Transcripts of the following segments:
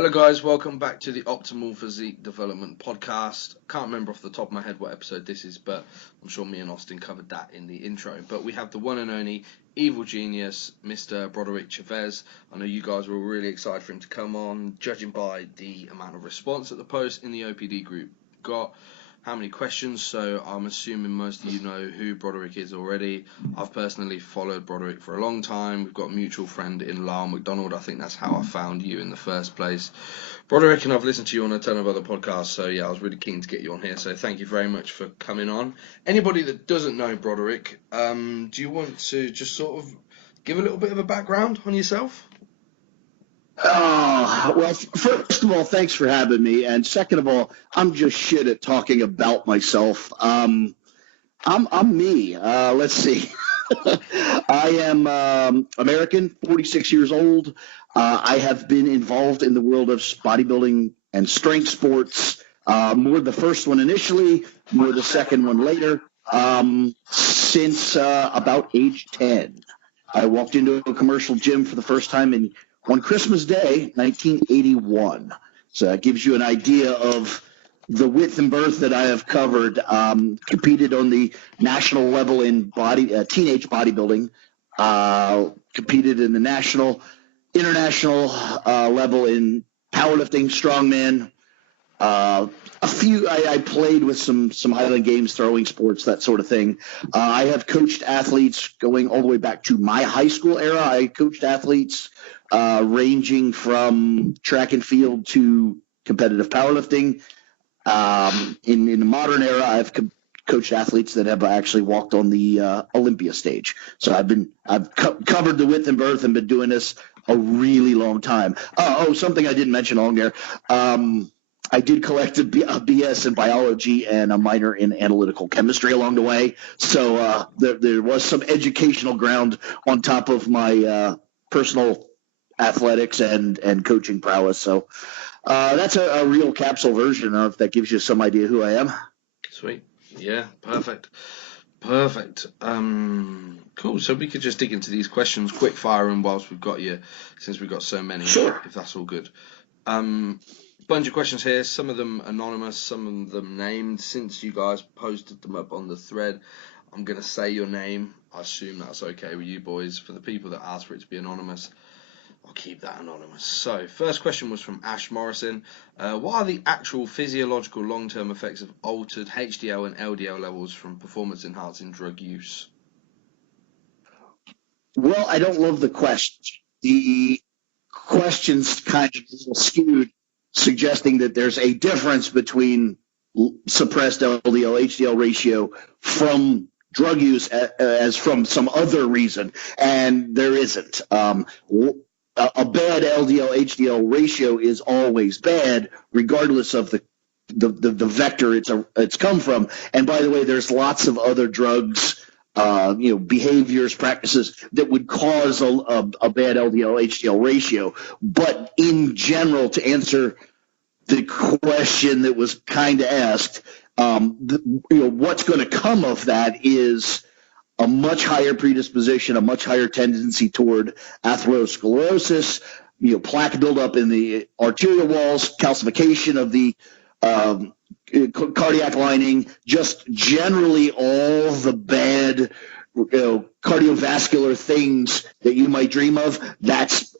Hello guys, welcome back to the Optimal Physique Development Podcast. Can't remember off the top of my head what episode this is, but I'm sure me and Austin covered that in the intro. But we have the one and only evil genius, Mr. Broderick Chavez. I know you guys were really excited for him to come on, judging by the amount of response that the post in the OPD group got. How many questions? So I'm assuming most of you know who Broderick is already. I've personally followed Broderick for a long time. We've got a mutual friend in Lyle McDonald. I think that's how I found you in the first place. Broderick, and I've listened to you on a ton of other podcasts, so yeah, I was really keen to get you on here. So thank you very much for coming on. Anybody that doesn't know Broderick, do you want to just sort of give a little bit of a background on yourself? Well, first of all, thanks for having me. And second of all, I'm just shit at talking about myself. I'm me. Let's see. I am American, 46 years old. I have been involved in the world of bodybuilding and strength sports. More the first one initially, more the second one later. Since about age 10, I walked into a commercial gym for the first time on Christmas Day, 1981. So that gives you an idea of the width and birth that I have covered. Competed on the national level in teenage bodybuilding. Competed in the national, international level in powerlifting, strongman. I played with some Highland Games, throwing sports, that sort of thing. I have coached athletes going all the way back to my high school era. I coached athletes ranging from track and field to competitive powerlifting. In the modern era, I've coached athletes that have actually walked on the Olympia stage. So I've covered the width and birth and been doing this a really long time. Something I didn't mention on there. I did collect a BS in biology and a minor in analytical chemistry along the way. So there was some educational ground on top of my personal athletics and coaching prowess. So that's a real capsule version of that gives you some idea who I am. Sweet. Yeah, perfect. Cool. So we could just dig into these questions quick fire and whilst we've got you, since we've got so many, Sure. If that's all good. Bunch of questions here, some of them anonymous, some of them named. Since you guys posted them up on the thread, I'm going to say your name. I assume that's okay with you boys. For the people that ask for it to be anonymous, I'll keep that anonymous. So, first question was from Ash Morrison. What are the actual physiological long-term effects of altered HDL and LDL levels from performance-enhancing drug use? Well, I don't love the question. The question's kind of skewed, suggesting that there's a difference between suppressed LDL HDL ratio from drug use as from some other reason, and there isn't. A bad LDL HDL ratio is always bad, regardless of the vector it's come from. And by the way, there's lots of other drugs, behaviors, practices that would cause a bad LDL HDL ratio. But in general, to answer the question that was kind of asked, what's going to come of that is a much higher predisposition, a much higher tendency toward atherosclerosis, plaque buildup in the arterial walls, calcification of the cardiac lining, just generally all the bad cardiovascular things that you might dream of. That's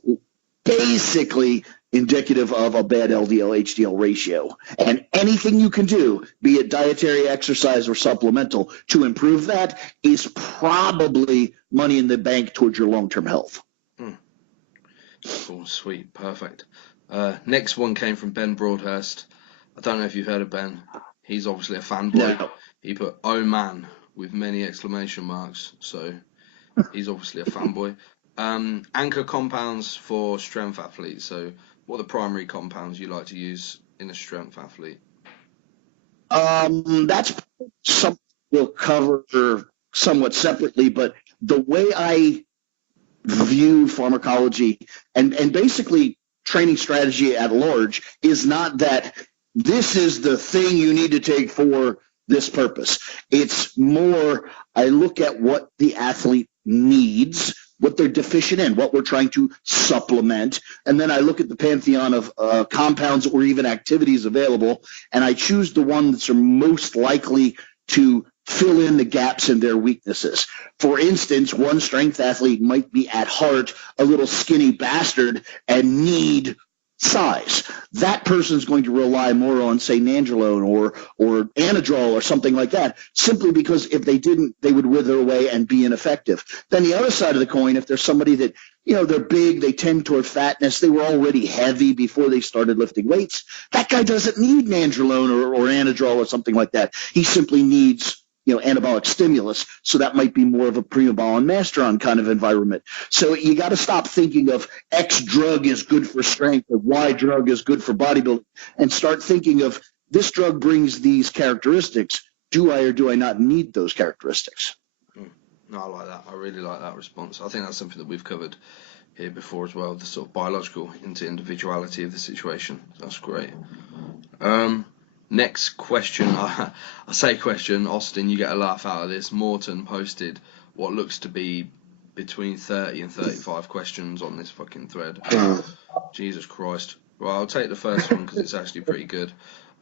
basically indicative of a bad LDL HDL ratio. And anything you can do, be it dietary, exercise, or supplemental, to improve that is probably money in the bank towards your long-term health. Cool, sweet, perfect. Next one came from Ben Broadhurst. I don't know if you've heard of Ben. He's obviously a fanboy. No. He put, "Oh man," with many exclamation marks. So he's obviously a fanboy. Anchor compounds for strength athletes. So what are the primary compounds you like to use in a strength athlete? That's something we'll cover somewhat separately, but the way I view pharmacology and basically training strategy at large is not that this is the thing you need to take for this purpose. It's more, I look at what the athlete needs what they're deficient in, what we're trying to supplement. And then I look at the pantheon of compounds or even activities available, and I choose the ones that are most likely to fill in the gaps in their weaknesses. For instance, one strength athlete might be at heart a little skinny bastard and need size. That person's going to rely more on, say, nandrolone or anadrol or something like that, simply because if they didn't, they would wither away and be ineffective. Then the other side of the coin, if there's somebody that, they're big, they tend toward fatness, they were already heavy before they started lifting weights, that guy doesn't need nandrolone or anadrol or something like that. He simply needs anabolic stimulus. So that might be more of a primobolan masteron kind of environment. So you got to stop thinking of X drug is good for strength or Y drug is good for bodybuilding, and start thinking of this drug brings these characteristics. Do I or do I not need those characteristics? No, I like that. I really like that response. I think that's something that we've covered here before as well, the sort of biological into individuality of the situation. That's great. Next question, I say question, Austin, you get a laugh out of this. Morton posted what looks to be between 30 and 35 questions on this fucking thread. Jesus Christ. Well, I'll take the first one because it's actually pretty good.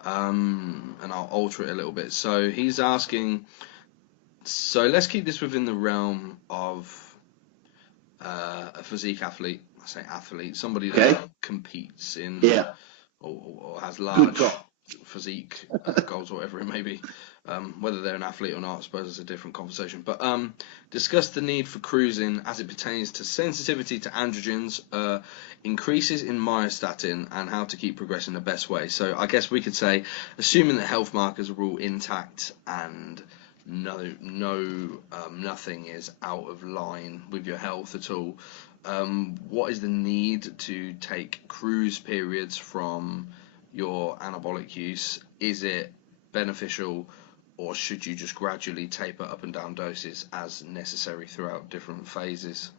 And I'll alter it a little bit. So he's asking, so let's keep this within the realm of a physique athlete. I say athlete, somebody that competes in or has large physique goals or whatever it may be, whether they're an athlete or not, I suppose it's a different conversation. But discuss the need for cruising as it pertains to sensitivity to androgens, increases in myostatin, and how to keep progressing the best way. So I guess we could say, assuming that health markers are all intact and nothing is out of line with your health at all, what is the need to take cruise periods from your anabolic use? Is it beneficial, or should you just gradually taper up and down doses as necessary throughout different phases?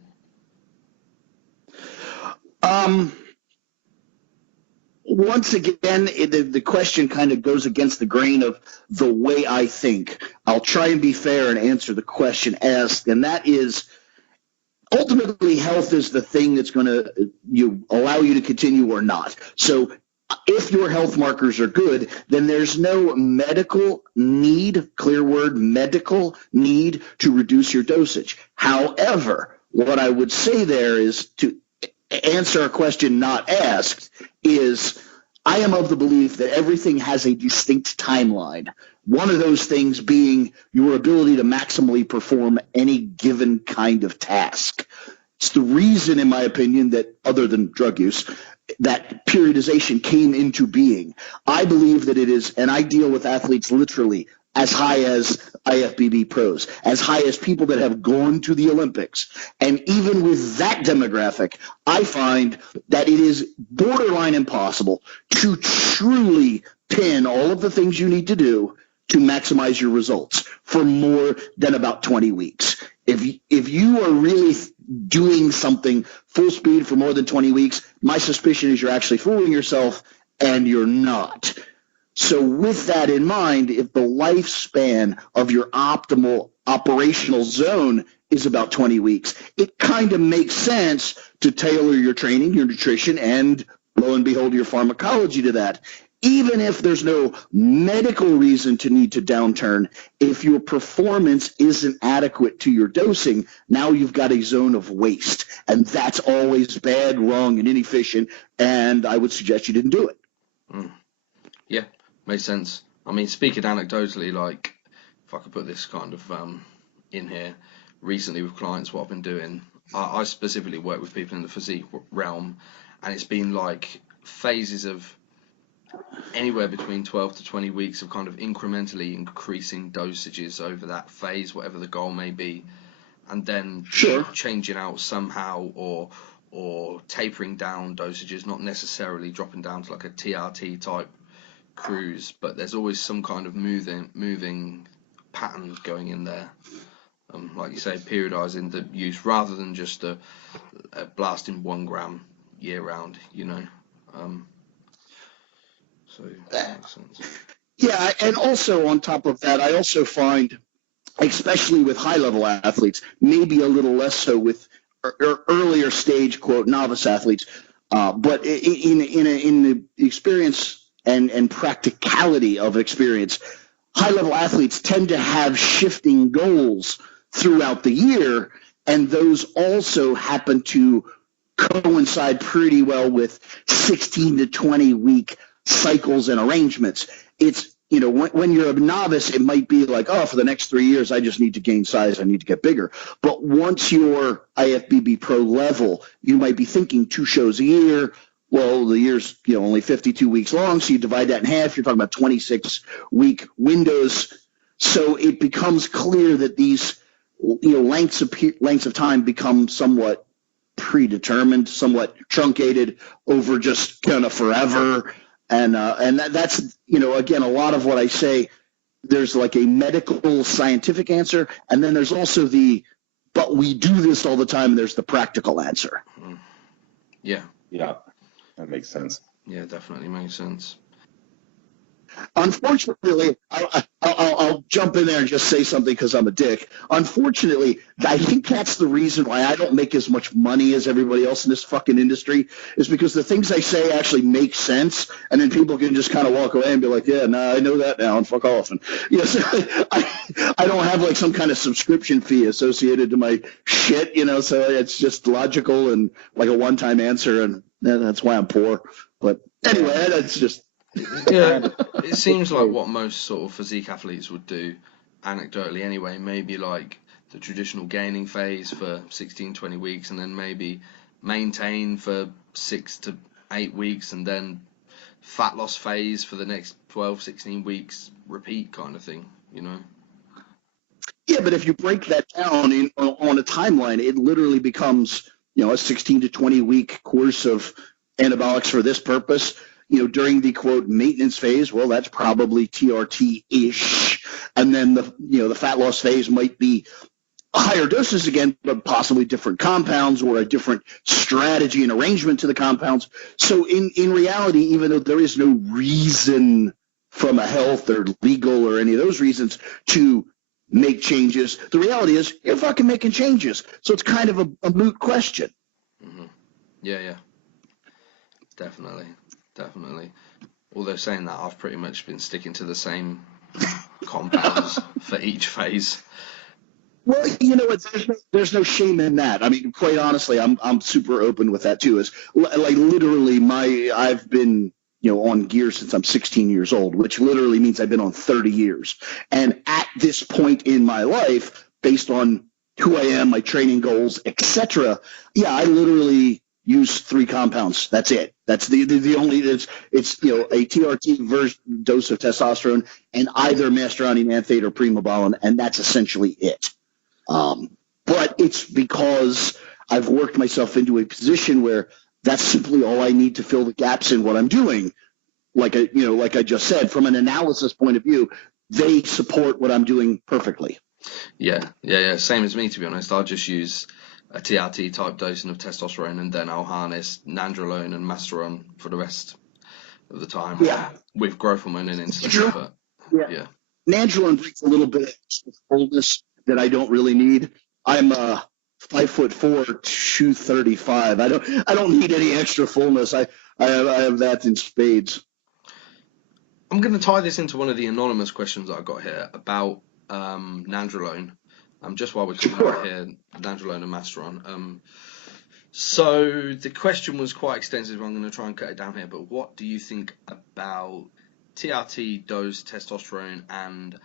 Once again, the question kind of goes against the grain of the way I think. I'll try and be fair and answer the question asked, and that is, ultimately, health is the thing that's going to allow you to continue or not. So if your health markers are good, then there's no medical need, clear word, medical need to reduce your dosage. However, what I would say there is, to answer a question not asked, is I am of the belief that everything has a distinct timeline. One of those things being your ability to maximally perform any given kind of task. It's the reason, in my opinion, that other than drug use, that periodization came into being. I believe that it is, and I deal with athletes literally as high as IFBB pros, as high as people that have gone to the Olympics. And even with that demographic, I find that it is borderline impossible to truly pin all of the things you need to do to maximize your results for more than about 20 weeks. If you are really doing something full speed for more than 20 weeks, my suspicion is you're actually fooling yourself, and you're not. So with that in mind, if the lifespan of your optimal operational zone is about 20 weeks, it kind of makes sense to tailor your training, your nutrition, and lo and behold, your pharmacology to that. Even if there's no medical reason to need to downturn, if your performance isn't adequate to your dosing, now you've got a zone of waste. And that's always bad, wrong, and inefficient, and I would suggest you didn't do it. Yeah, makes sense. I mean, speaking anecdotally, like, if I could put this kind of in here, recently with clients, what I've been doing, I specifically work with people in the physique realm, and it's been like phases of anywhere between 12 to 20 weeks of kind of incrementally increasing dosages over that phase, whatever the goal may be, and then changing out somehow or tapering down dosages, not necessarily dropping down to like a TRT type cruise, but there's always some kind of moving pattern going in there. Like you say, periodizing the use rather than just a blasting 1 gram year round, so that makes sense. Yeah, and also on top of that, I also find, especially with high-level athletes, maybe a little less so with earlier stage, quote, novice athletes. But in the experience and practicality of experience, high-level athletes tend to have shifting goals throughout the year, and those also happen to coincide pretty well with 16 to 20 week cycles and arrangements. It's, when you're a novice, it might be like, oh, for the next 3 years, I just need to gain size. I need to get bigger. But once you're IFBB pro level, you might be thinking 2 shows a year. Well, the year's, only 52 weeks long. So you divide that in half. You're talking about 26-week windows. So it becomes clear that these, lengths of time become somewhat predetermined, somewhat truncated over just kind of forever. And that's, again, a lot of what I say, there's like a medical scientific answer, and then there's also but we do this all the time, and there's the practical answer. Yeah. Yeah, that makes sense. Yeah, definitely makes sense. Unfortunately, I'll jump in there and just say something because I'm a dick. Unfortunately, I think that's the reason why I don't make as much money as everybody else in this fucking industry, is because the things I say actually make sense, and then people can just kind of walk away and be like, yeah, nah, I know that now, and fuck off. And so I don't have like some kind of subscription fee associated to my shit, so it's just logical and like a one-time answer, and that's why I'm poor. But anyway, that's just... Yeah, it seems like what most sort of physique athletes would do, anecdotally anyway, maybe like the traditional gaining phase for 16, 20 weeks, and then maybe maintain for 6 to 8 weeks, and then fat loss phase for the next 12, 16 weeks, repeat kind of thing, Yeah, but if you break that down on a timeline, it literally becomes, a 16 to 20 week course of anabolics for this purpose. During the quote maintenance phase, well, that's probably TRT-ish, and then the fat loss phase might be higher doses again, but possibly different compounds or a different strategy and arrangement to the compounds. So in reality, even though there is no reason from a health or legal or any of those reasons to make changes, the reality is you're fucking making changes. So it's kind of a moot question. Mm-hmm. Yeah, definitely. Although saying that, I've pretty much been sticking to the same compounds for each phase. Well, there's no shame in that. I mean, quite honestly, I'm super open with that too. Is like literally I've been on gear since I'm 16 years old, which literally means I've been on 30 years. And at this point in my life, based on who I am, my training goals, etc., yeah, I literally use 3 compounds. That's it. That's the only, it's a TRT dose of testosterone and either masteroni, manthate, or primobolan, and that's essentially it. But it's because I've worked myself into a position where that's simply all I need to fill the gaps in what I'm doing. Like I just said, from an analysis point of view, they support what I'm doing perfectly. Yeah. Same as me, to be honest. I'll just use a TRT type dosing of testosterone, and then I'll harness nandrolone and masteron for the rest of the time. Yeah. With growth hormone and insulin. But yeah. Nandrolone brings a little bit of extra fullness that I don't really need. I'm 5'4", 235. I don't need any extra fullness. I have that in spades. I'm going to tie this into one of the anonymous questions that I got here about nandrolone. Just while we're talking about here, nandrolone and masteron. So the question was quite extensive. I'm going to try and cut it down here. But what do you think about TRT dose testosterone? And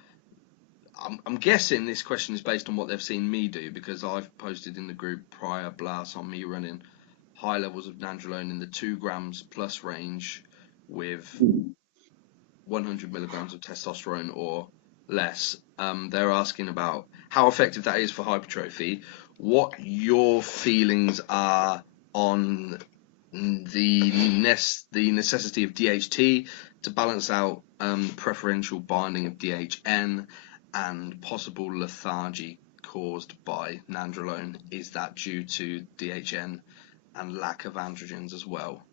I'm guessing this question is based on what they've seen me do, because I've posted in the group prior blasts on me running high levels of nandrolone in the 2 grams plus range with 100 milligrams of testosterone or less. They're asking about how effective that is for hypertrophy, what your feelings are on the necessity of DHT to balance out preferential binding of DHN, and possible lethargy caused by nandrolone. Is that due to DHN and lack of androgens as well?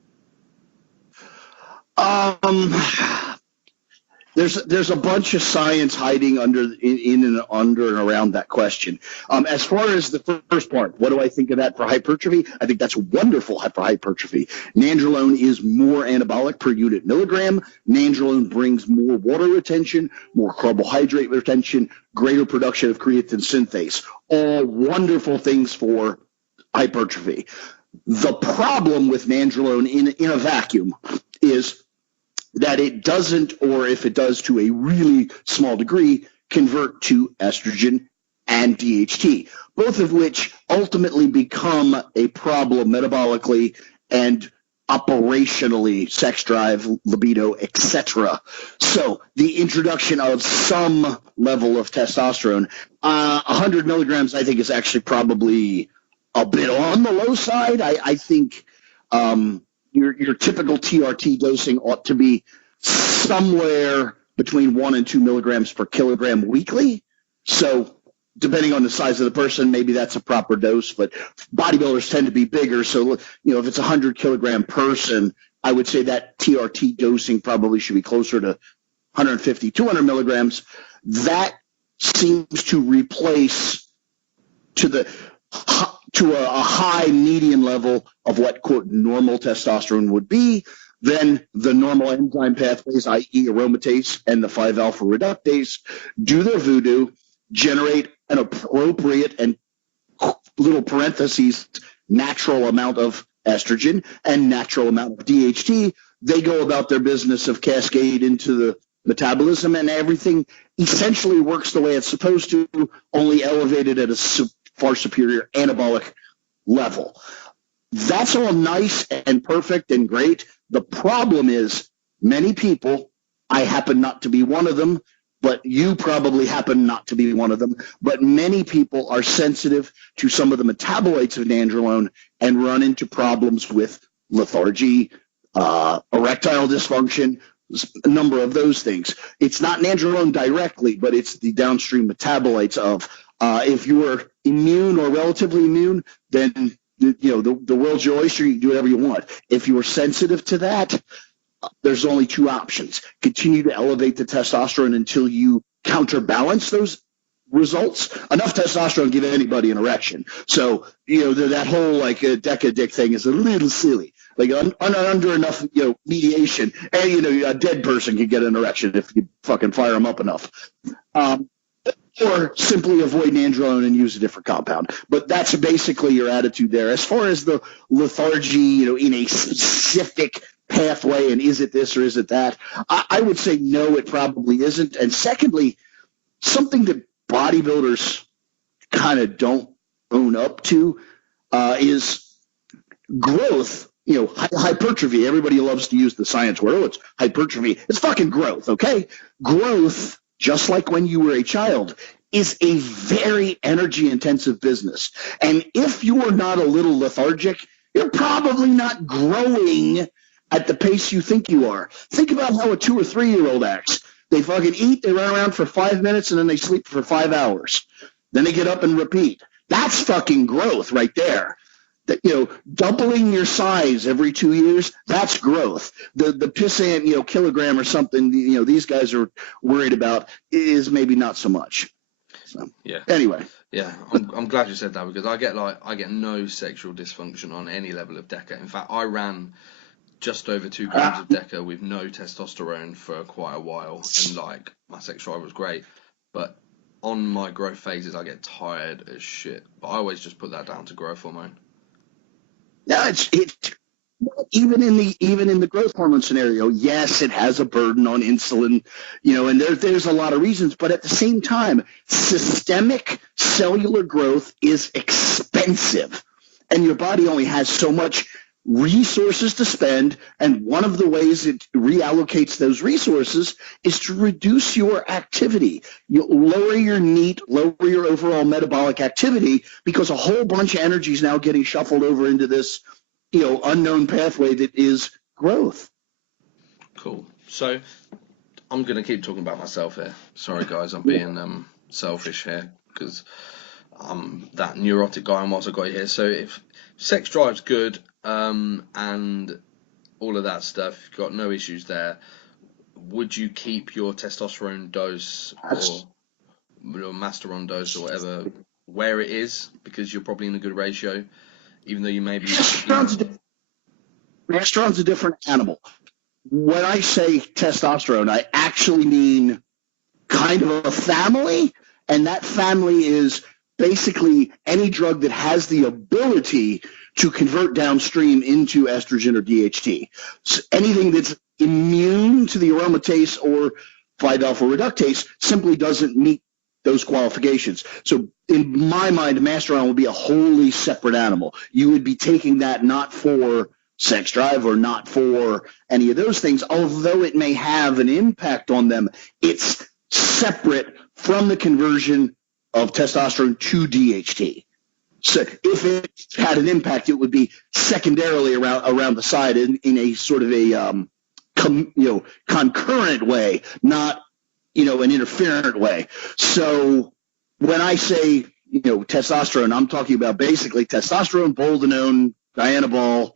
there's a bunch of science hiding in and under and around that question. As far as the first part, what do I think of that for hypertrophy? I think that's wonderful for hypertrophy. Nandrolone is more anabolic per unit milligram. Nandrolone brings more water retention, more carbohydrate retention, greater production of creatine synthase. All wonderful things for hypertrophy. The problem with nandrolone in a vacuum is that it doesn't, or if it does to a really small degree, convert to estrogen and DHT, both of which ultimately become a problem metabolically and operationally, sex drive, libido, etc. So the introduction of some level of testosterone, 100 milligrams, I think is actually probably a bit on the low side. I think your typical TRT dosing ought to be somewhere between 1 and 2 milligrams per kilogram weekly. So depending on the size of the person, maybe that's a proper dose, but bodybuilders tend to be bigger. So, if it's a 100 kilogram person, I would say that TRT dosing probably should be closer to 150, 200 milligrams. That seems to replace to a high median level of what, quote, normal testosterone would be. Then the normal enzyme pathways, i.e. aromatase and the 5-alpha reductase, do their voodoo, generate an appropriate and little parentheses natural amount of estrogen and natural amount of DHT. They go about their business of cascade into the metabolism, and everything essentially works the way it's supposed to, only elevated at a far superior anabolic level. That's all nice and perfect and great. The problem is many people, I happen not to be one of them, but you probably happen not to be one of them, but many people are sensitive to some of the metabolites of nandrolone and run into problems with lethargy, erectile dysfunction, a number of those things. It's not nandrolone directly, but it's the downstream metabolites of, if you are immune or relatively immune, then the world's your oyster. You can do whatever you want. If you are sensitive to that, there's only two options. Continue to elevate the testosterone until you counterbalance those results. Enough testosterone to give anybody an erection. So, that whole like a deca dick thing is a little silly. Like under enough, mediation, and a dead person can get an erection if you fucking fire them up enough. Or simply avoid nandrolone and use a different compound. But that's basically your attitude there. As far as the lethargy, in a specific pathway, and is it this or is it that? I would say no, it probably isn't. And secondly, something that bodybuilders kind of don't own up to is growth. Hypertrophy. Everybody loves to use the science word. Oh, it's hypertrophy. It's fucking growth, okay? Growth, just like when you were a child, is a very energy-intensive business. And if you are not a little lethargic, you're probably not growing at the pace you think you are. Think about how a 2 or 3-year-old acts. They fucking eat, they run around for 5 minutes, and then they sleep for 5 hours. Then they get up and repeat. That's fucking growth right there. Doubling your size every 2 years, that's growth. The pissant, kilogram or something, these guys are worried about is maybe not so much. So, yeah. Anyway. Yeah, I'm glad you said that, because I get no sexual dysfunction on any level of DECA. In fact, I ran just over 2 grams of DECA with no testosterone for quite a while, and my sex drive was great. But on my growth phases, I get tired as shit. But I always just put that down to growth hormone. No, it's even in the growth hormone scenario. Yes, it has a burden on insulin, and there's a lot of reasons. But at the same time, systemic cellular growth is expensive, and your body only has so much resources to spend, and one of the ways it reallocates those resources is to reduce your activity. You lower your NEAT, lower your overall metabolic activity, because a whole bunch of energy is now getting shuffled over into this, unknown pathway that is growth. Cool. So I'm going to keep talking about myself here. Sorry, guys, I'm being selfish here, because I'm that neurotic guy, and whilst I got you here. So if sex drive's good, and all of that stuff, you've got no issues there, would you keep your testosterone dose or your masteron dose or whatever where it is, because you're probably in a good ratio, even though you may be... Testosterone's a different animal. When I say testosterone, I actually mean kind of a family, and that family is basically any drug that has the ability to convert downstream into estrogen or DHT. So anything that's immune to the aromatase or 5-alpha reductase simply doesn't meet those qualifications. So in my mind, masteron would be a wholly separate animal. You would be taking that not for sex drive or not for any of those things, although it may have an impact on them. It's separate from the conversion of testosterone to DHT. So if it had an impact, it would be secondarily around the side in a sort of a concurrent way, not an interferent way. So when I say testosterone, I'm talking about basically testosterone, boldenone, dianabol,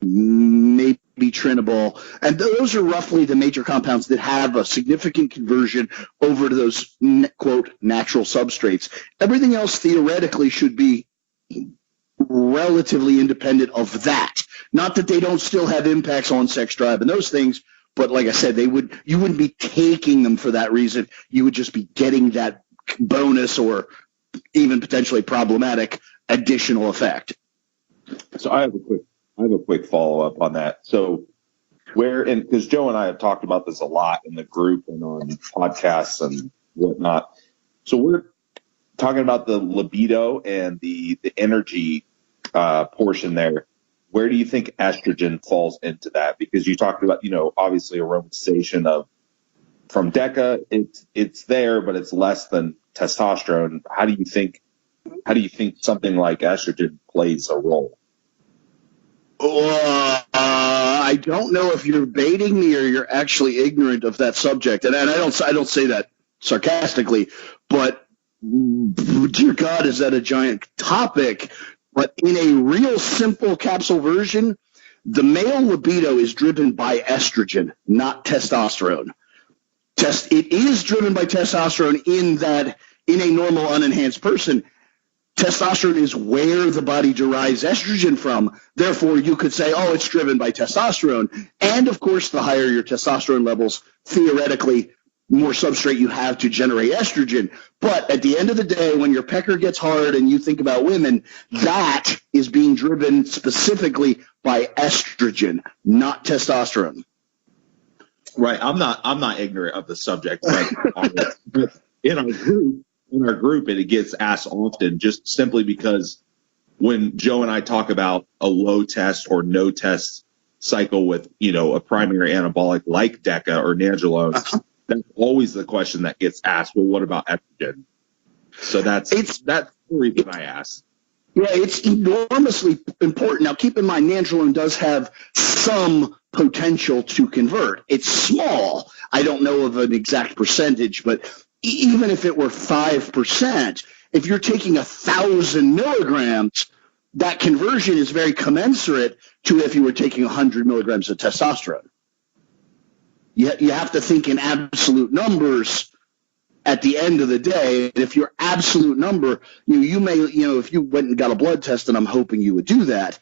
maybe trinabol, and those are roughly the major compounds that have a significant conversion over to those quote natural substrates. Everything else theoretically should be relatively independent of that. Not that they don't still have impacts on sex drive and those things, but like I said, you wouldn't be taking them for that reason. You would just be getting that bonus or even potentially problematic additional effect. So I have a quick follow-up on that. So because Joe and I have talked about this a lot in the group and on podcasts and whatnot. So we're talking about the libido and the energy portion there. Where do you think estrogen falls into that? Because you talked about, obviously aromatization from DECA, it's there, but it's less than testosterone. How do you think something like estrogen plays a role? I don't know if you're baiting me or you're actually ignorant of that subject, and I don't say that sarcastically, but dear God, is that a giant topic? But in a real simple capsule version, the male libido is driven by estrogen, not testosterone. It is driven by testosterone in that in a normal unenhanced person, testosterone is where the body derives estrogen from. Therefore, you could say, it's driven by testosterone. And, of course, the higher your testosterone levels, theoretically, more substrate you have to generate estrogen. But at the end of the day, when your pecker gets hard and you think about women, that is being driven specifically by estrogen, not testosterone. Right. I'm not ignorant of the subject, but in our group, it gets asked often just simply because when Joe and I talk about a low test or no test cycle with, a primary anabolic like DECA or nandrolone, that's always the question that gets asked. Well, what about estrogen? So that's the reason I asked. Yeah, it's enormously important. Now, keep in mind, nandrolone does have some potential to convert. It's small. I don't know of an exact percentage, but even if it were 5%, if you're taking 1,000 milligrams, that conversion is very commensurate to if you were taking 100 milligrams of testosterone. You have to think in absolute numbers at the end of the day. And if your absolute number, you may, if you went and got a blood test, and I'm hoping you would do that,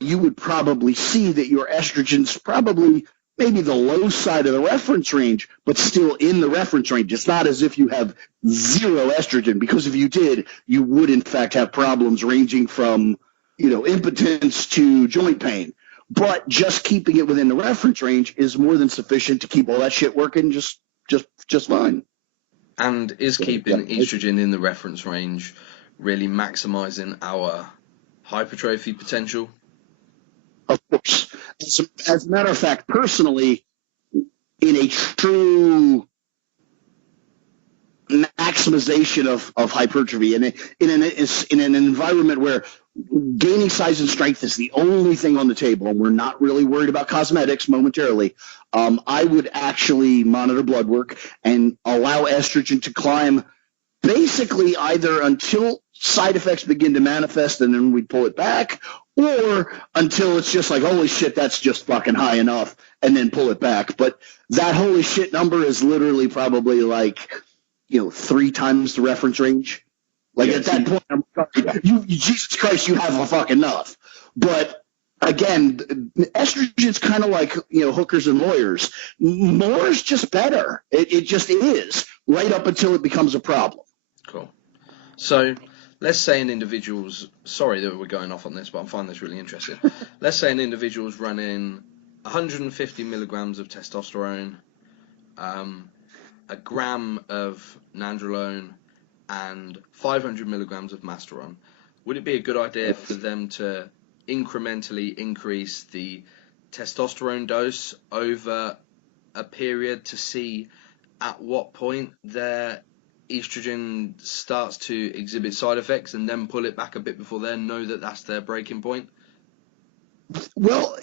you would probably see that your estrogen's probably maybe the low side of the reference range, but still in the reference range. It's not as if you have zero estrogen, because if you did, you would in fact have problems ranging from, impotence to joint pain. But just keeping it within the reference range is more than sufficient to keep all that shit working just fine. And is keeping estrogen in the reference range really maximizing our hypertrophy potential? Of course. As a matter of fact, personally, in a true maximization of hypertrophy, and in an environment where gaining size and strength is the only thing on the table, and we're not really worried about cosmetics momentarily, I would actually monitor blood work and allow estrogen to climb basically either until side effects begin to manifest and then we pull it back, or until it's just like, holy shit, that's just fucking high enough, and then pull it back. But that holy shit number is literally probably like, 3 times the reference range. Like at that point, I'm sorry, you Jesus Christ, you have fucking enough. But again, estrogen's kind of like, hookers and lawyers. More is just better. It just is, right up until it becomes a problem. Cool. So let's say an individual's, sorry that we're going off on this, but I'm finding this really interesting. Let's say an individual's running 150 milligrams of testosterone, a gram of nandrolone, and 500 milligrams of masteron. Would it be a good idea for them to incrementally increase the testosterone dose over a period to see at what point their estrogen starts to exhibit side effects, and then pull it back a bit before then, know that that's their breaking point? Well,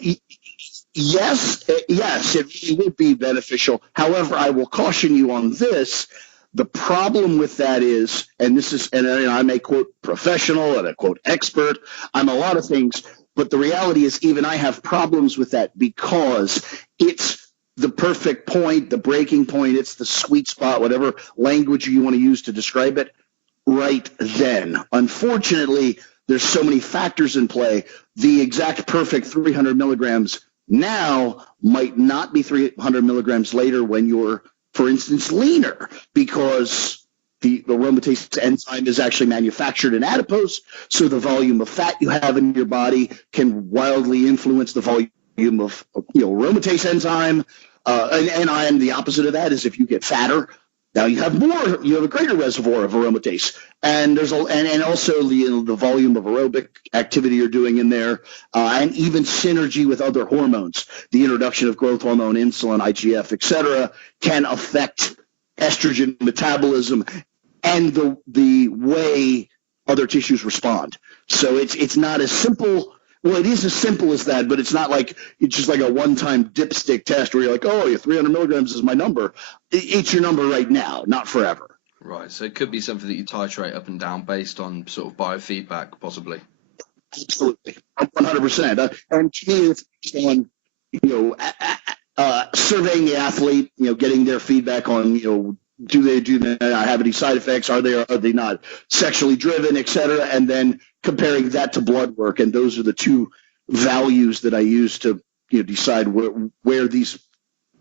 yes, it would be beneficial. However, I will caution you on this. The problem with that is, and I may quote professional and I quote expert, I'm a lot of things, but the reality is even I have problems with that because it's the perfect point, the breaking point, it's the sweet spot, whatever language you want to use to describe it, right then. Unfortunately, there's so many factors in play. The exact perfect 300 milligrams now might not be 300 milligrams later when you're, for instance, leaner, because the aromatase enzyme is actually manufactured in adipose, so the volume of fat you have in your body can wildly influence the volume of aromatase enzyme. And I am the opposite of that, is if you get fatter, now you have a greater reservoir of aromatase, and there's also the volume of aerobic activity you're doing in there, and even synergy with other hormones. The introduction of growth hormone, insulin, IGF, etc., can affect estrogen metabolism and the way other tissues respond. So it's not as simple. Well, it is as simple as that, but it's not like it's just like a one-time dipstick test where you're like, oh, your 300 milligrams is my number. It's your number right now, not forever. Right. So it could be something that you titrate up and down based on sort of biofeedback, possibly. Absolutely, 100%. And to me, it's on surveying the athlete, getting their feedback on do they have any side effects? Are they not sexually driven, et cetera? And then comparing that to blood work. And those are the two values that I use to decide where these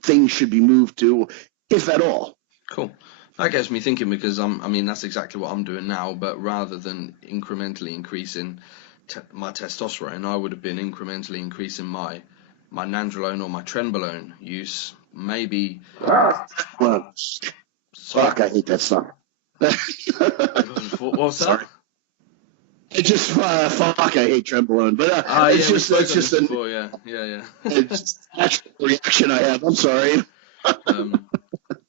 things should be moved to, if at all. Cool. That gets me thinking, because that's exactly what I'm doing now, but rather than incrementally increasing my testosterone, I would have been incrementally increasing my nandrolone or my trenbolone use, maybe. Fuck, I hate that stuff. What's that? Sorry. It just fuck, I hate trenbolone, but it's just before, yeah. It's natural reaction I have. I'm sorry.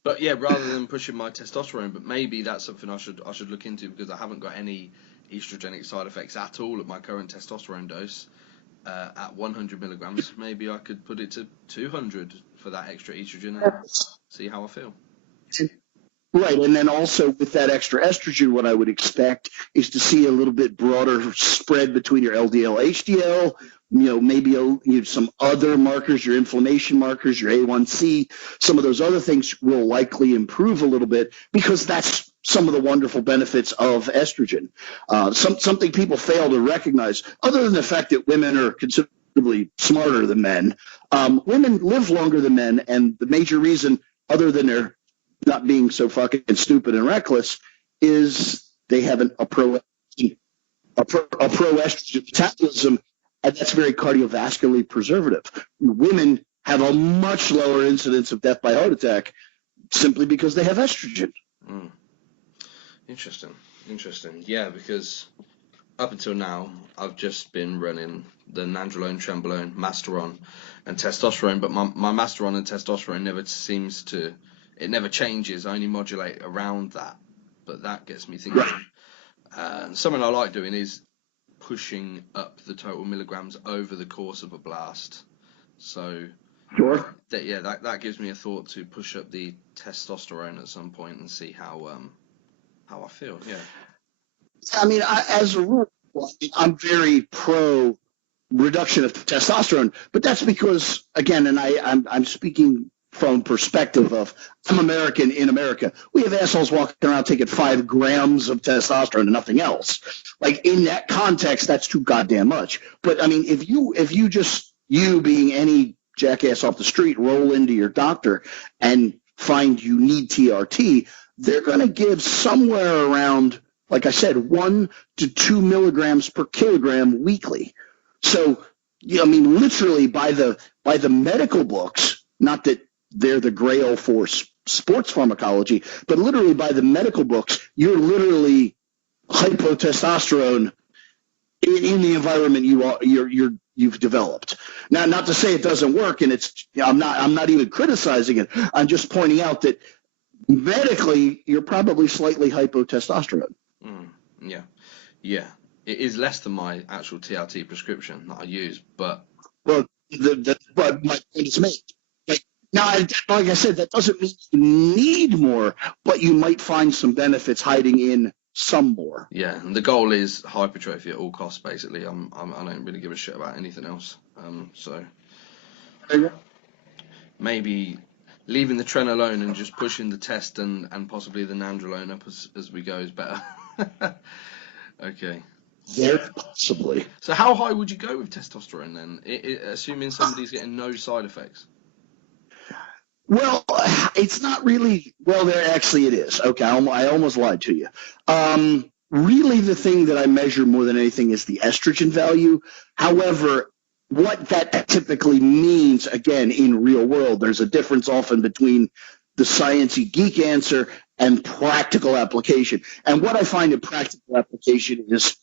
But yeah, rather than pushing my testosterone, but maybe that's something I should look into, because I haven't got any estrogenic side effects at all at my current testosterone dose. At 100 milligrams, maybe I could put it to 200 for that extra estrogen and see how I feel. Right, and then also with that extra estrogen, what I would expect is to see a little bit broader spread between your LDL, HDL, maybe some other markers, your inflammation markers, your A1C, some of those other things will likely improve a little bit, because that's some of the wonderful benefits of estrogen. Something people fail to recognize, other than the fact that women are considerably smarter than men, women live longer than men, and the major reason, other than their not being so fucking stupid and reckless, is they have a pro estrogen metabolism, and that's very cardiovascularly preservative. Women have a much lower incidence of death by heart attack simply because they have estrogen. Interesting. Yeah, because up until now, I've just been running the nandrolone, trenbolone, masteron, and testosterone, but my masteron and testosterone never changes. I only modulate around that. But that gets me thinking. Something I like doing is pushing up the total milligrams over the course of a blast. So sure. That gives me a thought to push up the testosterone at some point and see how I feel. Yeah. As a rule, I'm very pro reduction of testosterone, but that's because, again, and I'm speaking from perspective of I'm American in America. We have assholes walking around taking 5 grams of testosterone and nothing else. Like, in that context, that's too goddamn much. But I mean, if you just, you being any jackass off the street, roll into your doctor and find you need TRT, they're going to give somewhere around, like I said, 1 to 2 milligrams per kilogram weekly. So, I mean, literally by the medical books, not that they're the grail for sports pharmacology, but literally by the medical books, you're literally hypotestosterone in the environment you've developed. Now, not to say it doesn't work, and I'm not even criticizing it. I'm just pointing out that medically, you're probably slightly hypotestosterone. Yeah. It is less than my actual TRT prescription that I use, but but my point is made. Now, like I said, that doesn't mean you need more, but you might find some benefits hiding in some more. Yeah, and the goal is hypertrophy at all costs. Basically, I don't really give a shit about anything else. So maybe leaving the tren alone and just pushing the test and possibly the nandrolone up as we go is better. Okay. Very possibly. So how high would you go with testosterone then, assuming somebody's getting no side effects? Well, it's not really. Well, actually it is. Okay, I almost lied to you. Really, the thing that I measure more than anything is the estrogen value. However, what that typically means, again, in real world, there's a difference often between the sciencey geek answer and practical application. And what I find in practical application is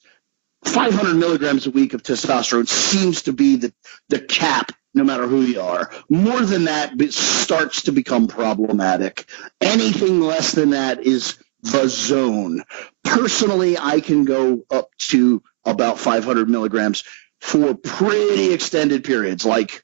500 milligrams a week of testosterone seems to be the cap, no matter who you are. More than that, it starts to become problematic. Anything less than that is the zone. Personally, I can go up to about 500 milligrams for pretty extended periods, like,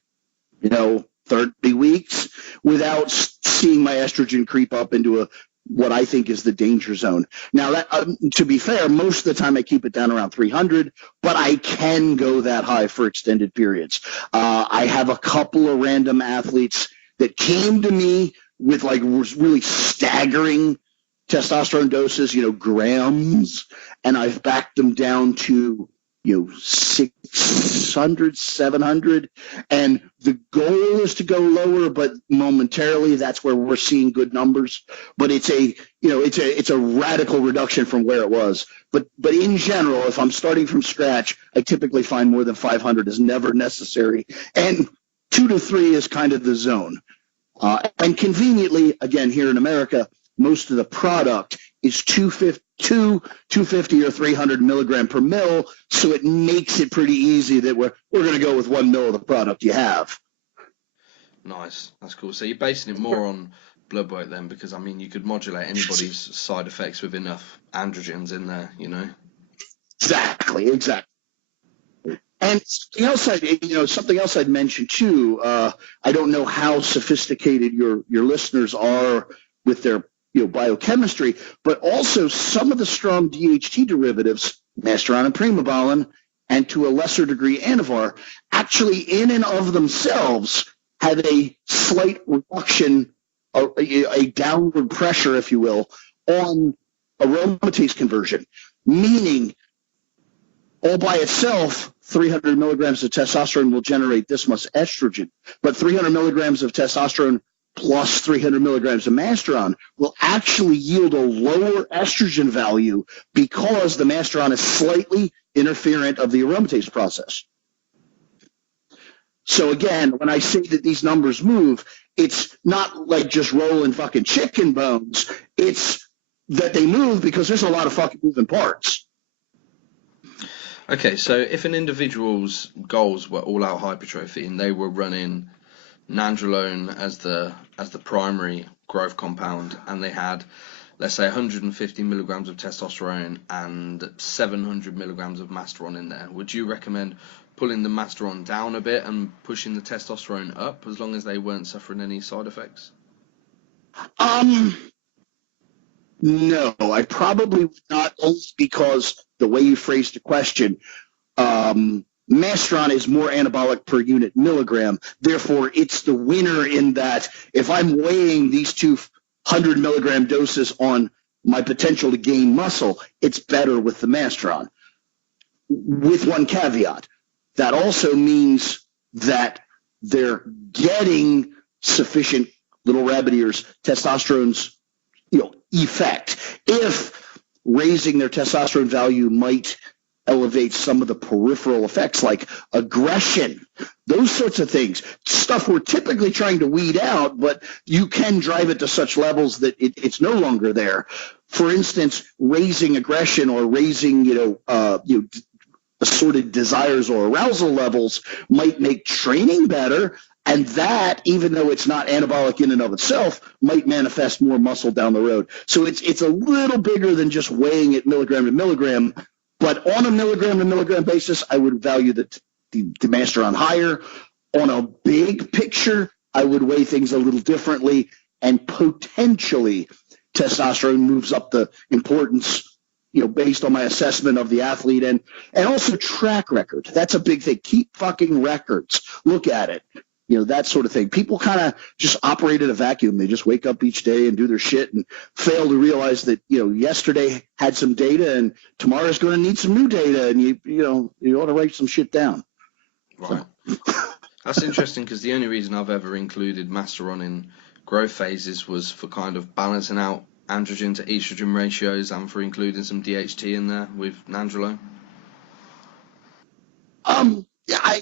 30 weeks, without seeing my estrogen creep up into what I think is the danger zone. Now, that, to be fair, most of the time I keep it down around 300, but I can go that high for extended periods. I have a couple of random athletes that came to me with like really staggering testosterone doses, grams, and I've backed them down to 600, 700, and the goal is to go lower, but momentarily that's where we're seeing good numbers. But it's a radical reduction from where it was. But in general, if I'm starting from scratch, I typically find more than 500 is never necessary, and 2 to 3 is kind of the zone. And conveniently, again, here in America, most of the product is 250 or 300 milligram per mil, so it makes it pretty easy that we're going to go with 1 mil of the product you have. Nice, that's cool. So you're basing it more on blood work then, because I mean you could modulate anybody's side effects with enough androgens in there, Exactly. And something else I'd mention too. I don't know how sophisticated your listeners are with their biochemistry, but also some of the strong DHT derivatives, masteron and primobolan, and to a lesser degree anavar, actually in and of themselves have a slight reduction, a downward pressure, if you will, on aromatase conversion, meaning all by itself, 300 milligrams of testosterone will generate this much estrogen, but 300 milligrams of testosterone plus 300 milligrams of masteron will actually yield a lower estrogen value because the masteron is slightly interferent of the aromatase process. So again, when I say that these numbers move, it's not like just rolling fucking chicken bones. It's that they move because there's a lot of fucking moving parts. Okay, so if an individual's goals were all-out hypertrophy and they were running nandrolone as the primary growth compound, and they had, let's say, 150 milligrams of testosterone and 700 milligrams of masteron in there, would you recommend pulling the masteron down a bit and pushing the testosterone up, as long as they weren't suffering any side effects? No, I probably would not, only because the way you phrased the question, Masteron is more anabolic per unit milligram. Therefore, it's the winner in that if I'm weighing these 200 milligram doses on my potential to gain muscle, it's better with the Masteron. With one caveat, that also means that they're getting sufficient, little rabbit ears, testosterone's effect. If raising their testosterone value might elevate some of the peripheral effects like aggression, those sorts of things, stuff we're typically trying to weed out, but you can drive it to such levels that it's no longer there. For instance, raising aggression or raising assorted desires or arousal levels might make training better, and that, even though it's not anabolic in and of itself, might manifest more muscle down the road. So it's a little bigger than just weighing it milligram to milligram, but on a milligram to milligram basis, I would value the Masteron higher. On a big picture, I would weigh things a little differently, and potentially testosterone moves up the importance, based on my assessment of the athlete and also track record. That's a big thing. Keep fucking records. Look at it. That sort of thing. People kind of just operate in a vacuum. They just wake up each day and do their shit and fail to realize that, yesterday had some data and tomorrow's going to need some new data, and you ought to write some shit down. Right. That's interesting, because the only reason I've ever included Masteron in growth phases was for kind of balancing out androgen to estrogen ratios and for including some DHT in there with nandrolone. Yeah, I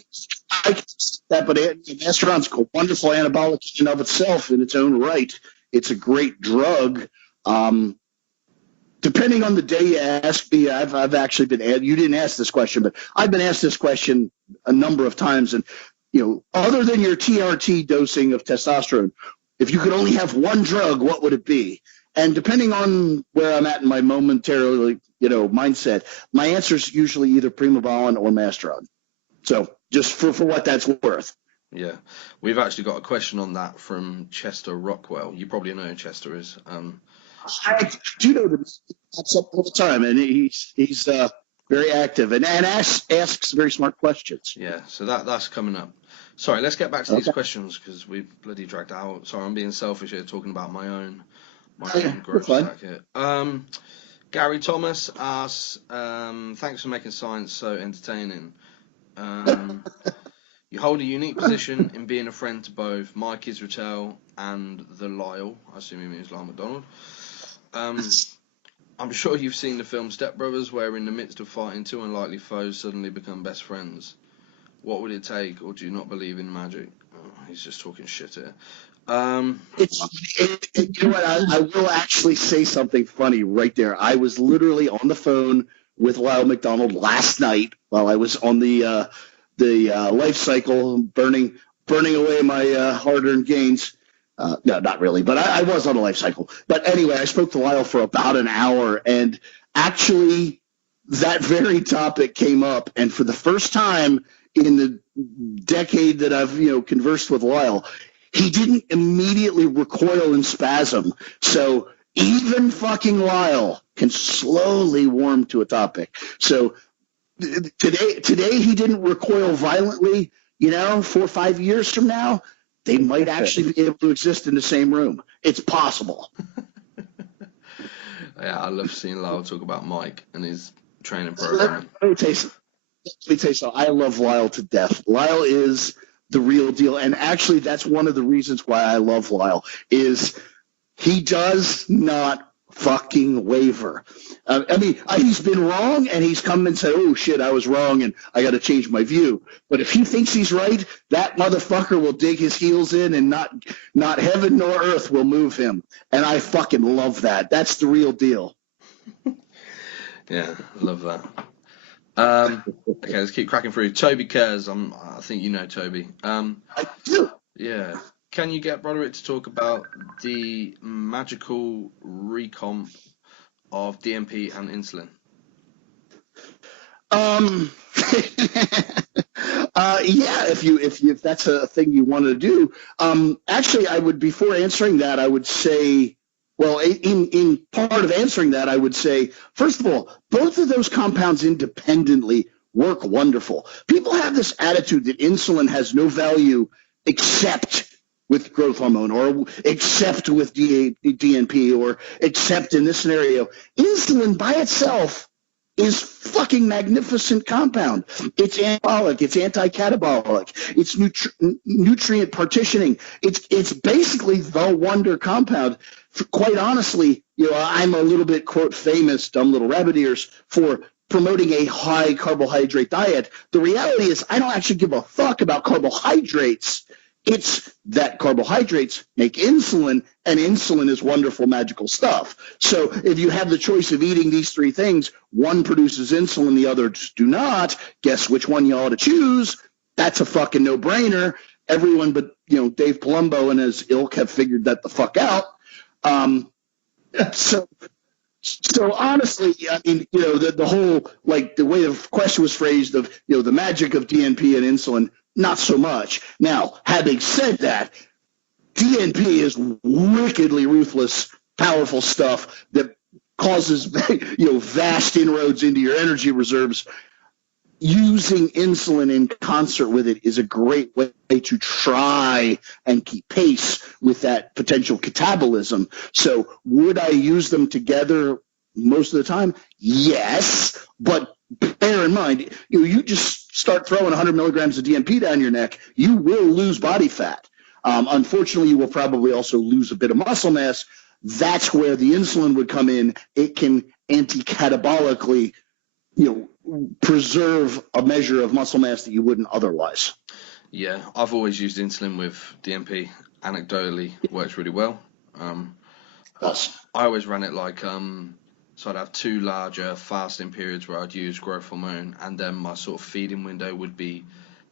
can see that, but Masteron's a wonderful anabolic in and of itself in its own right. It's a great drug. Depending on the day you ask me, I've actually been, you didn't ask this question, but I've been asked this question a number of times. And, other than your TRT dosing of testosterone, if you could only have one drug, what would it be? And depending on where I'm at in my momentarily, mindset, my answer is usually either Primobolan or Masteron. So just for what that's worth. Yeah, we've actually got a question on that from Chester Rockwell. You probably know who Chester is. I do know that he pops up all the time, and he's very active and asks very smart questions. Yeah, so that's coming up. Sorry, let's get back to these questions, because we've bloody dragged out. Sorry, I'm being selfish here, talking about my own growth stack here. Gary Thomas asks, thanks for making science so entertaining. You hold a unique position in being a friend to both Mike Israel and the Lyle. I assume he means Lyle McDonald. I'm sure you've seen the film Step Brothers, where in the midst of fighting two unlikely foes suddenly become best friends. What would it take, or do you not believe in magic? Oh, he's just talking shit here. You know what? I will actually say something funny right there. I was literally on the phone with Lyle McDonald last night while I was on the life cycle, burning away my hard-earned gains. No, not really, but I was on a life cycle. But anyway, I spoke to Lyle for about an hour, and actually that very topic came up. And for the first time in the decade that I've conversed with Lyle, he didn't immediately recoil and spasm. So even fucking Lyle can slowly warm to a topic. So today he didn't recoil violently. 4 or 5 years from now, they might actually be able to exist in the same room. It's possible. Yeah, I love seeing Lyle talk about Mike and his training program. Let me tell you something. I love Lyle to death. Lyle is the real deal. And actually, that's one of the reasons why I love Lyle, is he does not fucking waver. He's been wrong, and he's come and said, oh, shit, I was wrong, and I got to change my view. But if he thinks he's right, that motherfucker will dig his heels in, and not heaven nor earth will move him. And I fucking love that. That's the real deal. Yeah, I love that. Okay, let's keep cracking through. Toby cares. I think you know Toby. I do. Yeah. Can you get Broderick to talk about the magical recomp of DMP and insulin? Yeah, if that's a thing you want to do. Actually, I would, before answering that, I would say, well, in part of answering that, I would say, first of all, both of those compounds independently work wonderful. People have this attitude that insulin has no value except with growth hormone or except with DNP or except in this scenario. Insulin by itself is fucking magnificent compound. It's anabolic, it's anti-catabolic, it's nutrient partitioning. It's basically the wonder compound. Quite honestly, I'm a little bit, quote, famous, dumb little rabbit ears, for promoting a high carbohydrate diet. The reality is I don't actually give a fuck about carbohydrates. It's that carbohydrates make insulin, and insulin is wonderful, magical stuff. So if you have the choice of eating these three things, one produces insulin, the others do not, guess which one you ought to choose? That's a fucking no-brainer. Everyone but, Dave Palumbo and his ilk have figured that the fuck out. So honestly, I mean, the whole, like, the way the question was phrased of, the magic of DNP and insulin, not so much. Now, having said that, DNP is wickedly ruthless, powerful stuff that causes, vast inroads into your energy reserves. Using insulin in concert with it is a great way to try and keep pace with that potential catabolism. So would I use them together most of the time? Yes, but bear in mind, you just start throwing 100 milligrams of DNP down your neck, you will lose body fat. Unfortunately, you will probably also lose a bit of muscle mass. That's where the insulin would come in. It can anti-catabolically, preserve a measure of muscle mass that you wouldn't otherwise. Yeah, I've always used insulin with DNP. Anecdotally, it works really well. I always ran it like, so I'd have 2 larger fasting periods where I'd use growth hormone, and then my sort of feeding window would be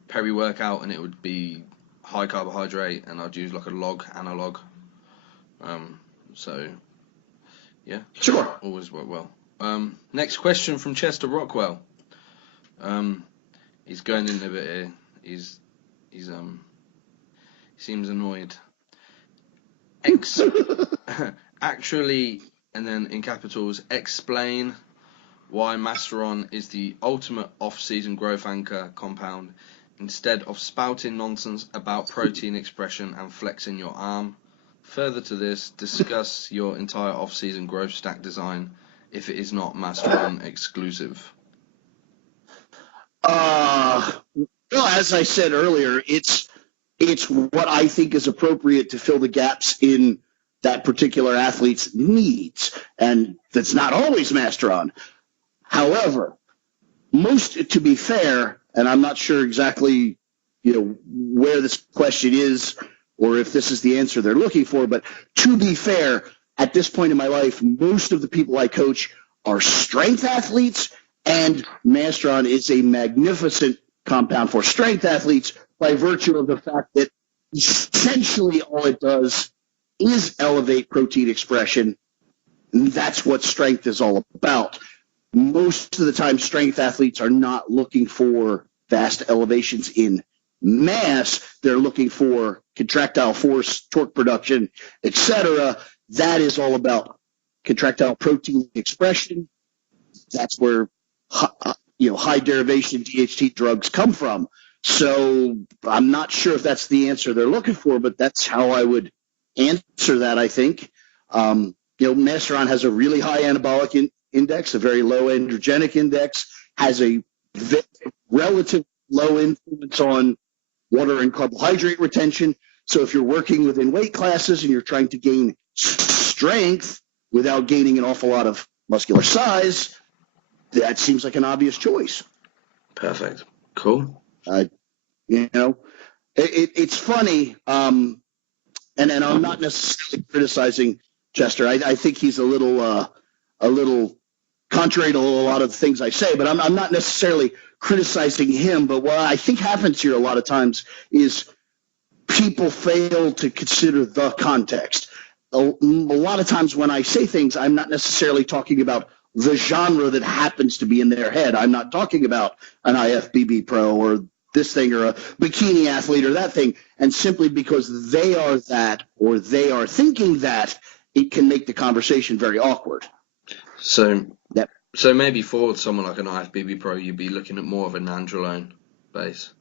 peri-workout, and it would be high carbohydrate, and I'd use like a log analog. So, yeah. Sure. Always work well. Next question from Chester Rockwell. He's going in a bit here. He seems annoyed. Actually, and then in capitals, explain why Masteron is the ultimate off-season growth anchor compound instead of spouting nonsense about protein expression and flexing your arm. Further to this, discuss your entire off-season growth stack design if it is not Masteron exclusive. Well, as I said earlier, it's what I think is appropriate to fill the gaps in that particular athlete's needs, and that's not always Masteron. However, to be fair, and I'm not sure exactly, where this question is or if this is the answer they're looking for, but to be fair, at this point in my life, most of the people I coach are strength athletes, and Masteron is a magnificent compound for strength athletes by virtue of the fact that essentially all it does is elevate protein expression. And that's what strength is all about. Most of the time, strength athletes are not looking for vast elevations in mass. They're looking for contractile force, torque production, etc. That is all about contractile protein expression. That's where high derivation DHT drugs come from. So I'm not sure if that's the answer they're looking for, but that's how I would answer that, I think. Masteron has a really high anabolic index, a very low androgenic index, has a relative low influence on water and carbohydrate retention. So if you're working within weight classes and you're trying to gain strength without gaining an awful lot of muscular size, that seems like an obvious choice. Perfect. Cool. It's funny, and I'm not necessarily criticizing Chester. I think he's a little contrary to a lot of the things I say, but I'm not necessarily criticizing him. But what I think happens here a lot of times is people fail to consider the context. A lot of times when I say things, I'm not necessarily talking about the genre that happens to be in their head. I'm not talking about an IFBB pro or this thing or a bikini athlete or that thing. And simply because they are that or they are thinking that, it can make the conversation very awkward. So So maybe for someone like an IFBB Pro, you'd be looking at more of a nandrolone base.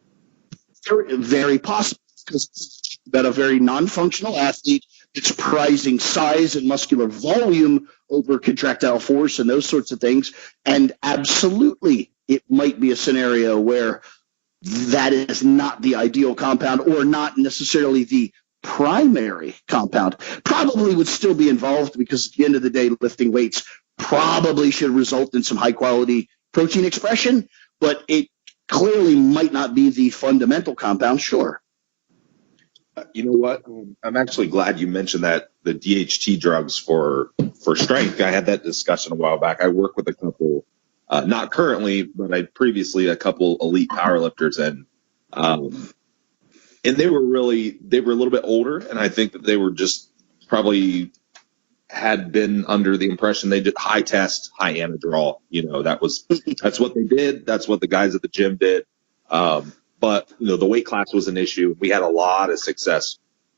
Very, very possible, because about a very non-functional athlete, it's prizing size and muscular volume over contractile force and those sorts of things. And absolutely, it might be a scenario where that is not the ideal compound, or not necessarily the primary compound. Probably would still be involved, because at the end of the day, lifting weights probably should result in some high quality protein expression, but it clearly might not be the fundamental compound. Sure. You know what? I'm actually glad you mentioned that, the DHT drugs for strength. I had that discussion a while back. I work with a couple, not currently, but I previously a couple elite powerlifters, and they were a little bit older, and I think that they were just probably had been under the impression they did high test, high anadrol. That's what they did. That's what the guys at the gym did. But the weight class was an issue. We had a lot of success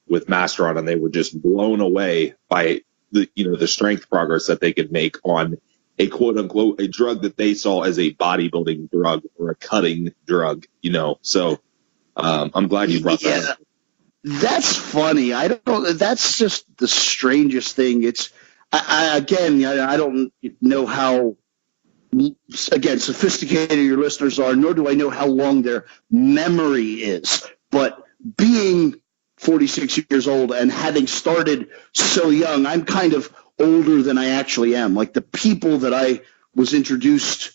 with Masteron, and they were just blown away by the strength progress that they could make on a quote unquote a drug that they saw as a bodybuilding drug or a cutting drug. So I'm glad you brought that up. That's funny. I don't know. That's just the strangest thing. It's I don't know how, again, sophisticated your listeners are, nor do I know how long their memory is. But being 46 years old and having started so young, I'm kind of older than I actually am. Like the people that I was introduced,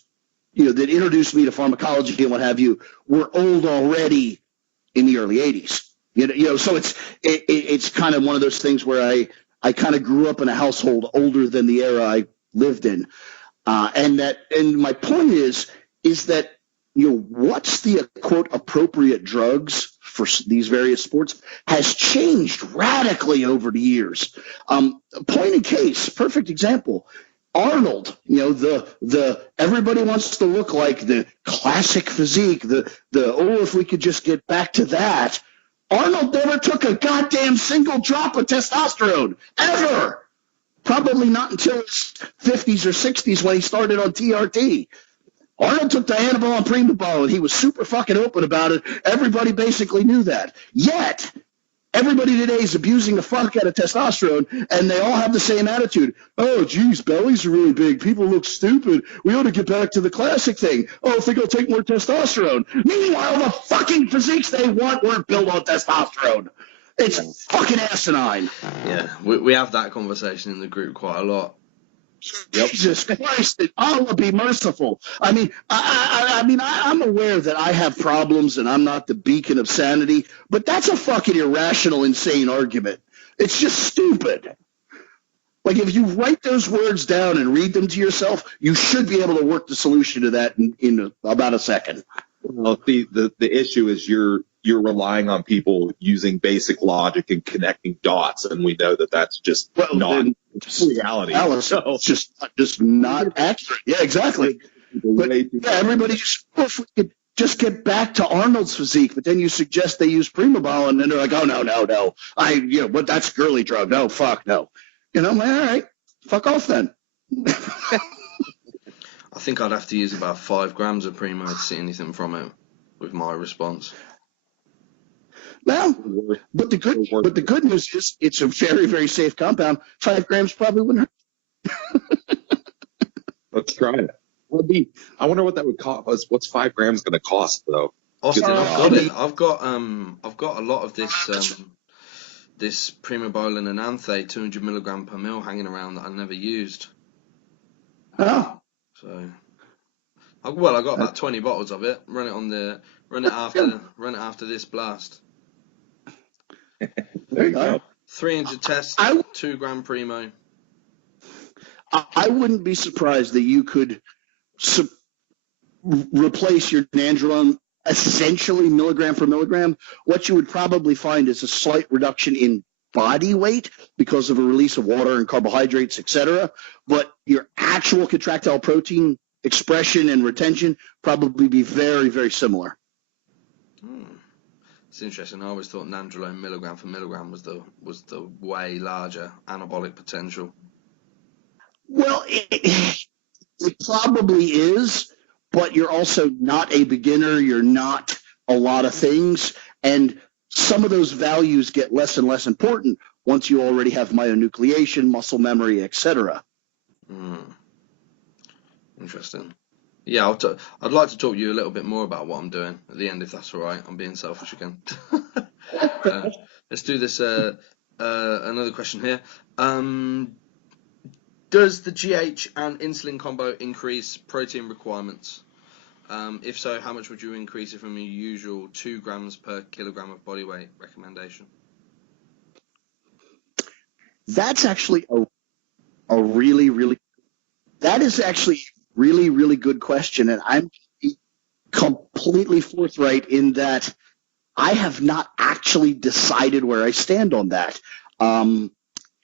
that introduced me to pharmacology and what have you, were old already in the early 80s. So it's kind of one of those things where I kind of grew up in a household older than the era I lived in. And my point is that, what's the quote appropriate drugs for these various sports has changed radically over the years. Point in case, perfect example, Arnold, the everybody wants to look like the classic physique, if we could just get back to that. Arnold never took a goddamn single drop of testosterone, ever. Probably not until his 50s or 60s when he started on TRT. Arnold took Dianabol and Primabol, and he was super fucking open about it. Everybody basically knew that. Yet, everybody today is abusing the fuck out of testosterone, and they all have the same attitude. Oh, geez, bellies are really big. People look stupid. We ought to get back to the classic thing. Oh, think I'll take more testosterone. Meanwhile, the fucking physiques they want weren't built on testosterone. It's fucking asinine. Yeah, we have that conversation in the group quite a lot. Yep. Jesus Christ, Allah be merciful. I mean, I'm aware that I have problems and I'm not the beacon of sanity, but that's a fucking irrational, insane argument. It's just stupid. Like, if you write those words down and read them to yourself, you should be able to work the solution to that in about a second. Well, the issue is you're relying on people using basic logic and connecting dots, and we know that that's just not reality. So it's just not accurate. Yeah, exactly. But everybody, if we could just get back to Arnold's physique, but then you suggest they use Primabol, and then they're like, oh no, but that's a girly drug. No, fuck no. I'm like, all right, fuck off then. I think I'd have to use about 5 grams of Primo to see anything from it with my response. Well, but the good news is it's a very, very safe compound. 5 grams probably wouldn't hurt. Let's try it. I wonder what that would cost. What's 5 grams going to cost, though? Austin, I've got it. I've got a lot of this Primobolan and Anthe 200 milligram per mil hanging around that I never used. Oh. So, I got about 20 bottles of it. Run it after this blast. There you go. 300 tests, 2 gram Primo. I wouldn't be surprised that you could replace your nandrolone essentially milligram for milligram. What you would probably find is a slight reduction in body weight because of a release of water and carbohydrates, etc. But your actual contractile protein expression and retention probably be very, very similar. It's interesting. I always thought nandrolone milligram for milligram was the way larger anabolic potential. Well, It probably is, but you're also not a beginner. You're not a lot of things. And some of those values get less and less important once you already have myonucleation, muscle memory, etc. Interesting. Yeah, I'd like to talk to you a little bit more about what I'm doing at the end, if that's all right. I'm being selfish again. Let's do this. Another question here. Does the GH and insulin combo increase protein requirements? If so, how much would you increase it from your usual 2 grams per kilogram of body weight recommendation? That's actually a really, really, that is actually a really, really good question. And I'm completely forthright in that I have not actually decided where I stand on that.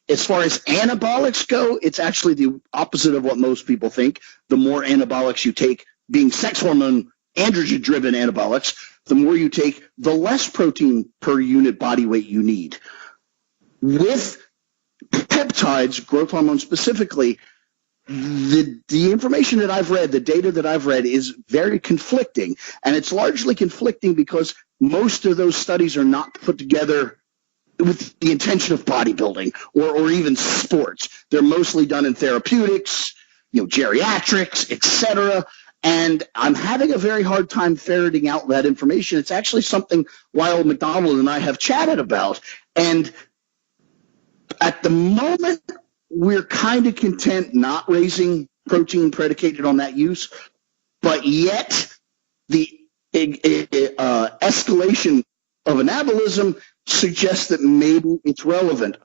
As far as anabolics go, it's actually the opposite of what most people think. The more anabolics you take, being sex hormone, androgen-driven anabolics, the more you take, the less protein per unit body weight you need. With peptides, growth hormone specifically, the information that I've read, the data that I've read is very conflicting. And it's largely conflicting because most of those studies are not put together with the intention of bodybuilding or even sports. They're mostly done in therapeutics, geriatrics, etc. And I'm having a very hard time ferreting out that information. It's actually something Lyle McDonald and I have chatted about. And at the moment, we're kind of content not raising protein predicated on that use, but yet the escalation of anabolism suggests that maybe it's relevant.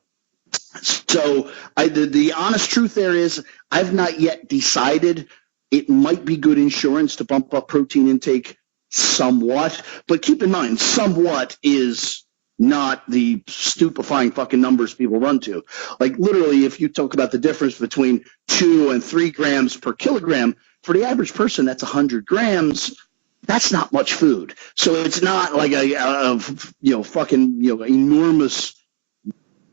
So the honest truth there is I've not yet decided. It might be good insurance to bump up protein intake somewhat, but keep in mind, somewhat is not the stupefying fucking numbers people run to. Like literally, if you talk about the difference between 2 and 3 grams per kilogram, for the average person, that's 100 grams. That's not much food. So it's not like a enormous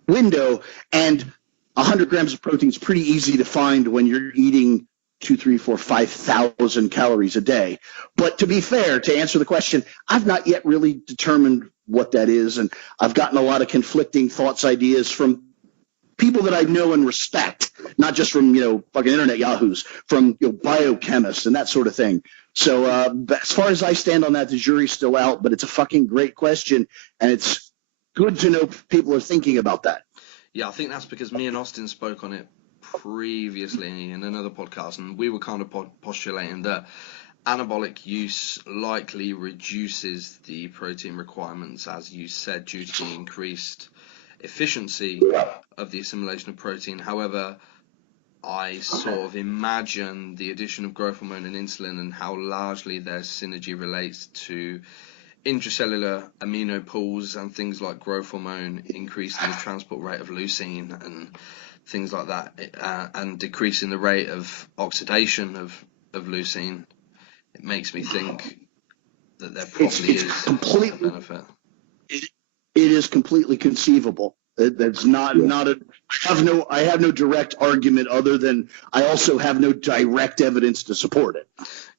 window. And 100 grams of protein is pretty easy to find when you're eating 2, 3, 4, 5,000 calories a day. But to be fair, to answer the question, I've not yet really determined what that is. And I've gotten a lot of conflicting thoughts, ideas from people that I know and respect, not just from, fucking internet yahoos, from biochemists and that sort of thing. So as far as I stand on that, the jury's still out, but it's a fucking great question, and it's good to know people are thinking about that. Yeah, I think that's because me and Austin spoke on it previously in another podcast, and we were kind of postulating that anabolic use likely reduces the protein requirements, as you said, due to the increased efficiency of the assimilation of protein. However, I sort of imagine the addition of growth hormone and insulin and how largely their synergy relates to intracellular amino pools and things like growth hormone increasing the transport rate of leucine and things like that, and decreasing the rate of oxidation of leucine. It makes me think that there probably is a benefit. It is completely conceivable. That's not a. I have no direct argument other than I also have no direct evidence to support it.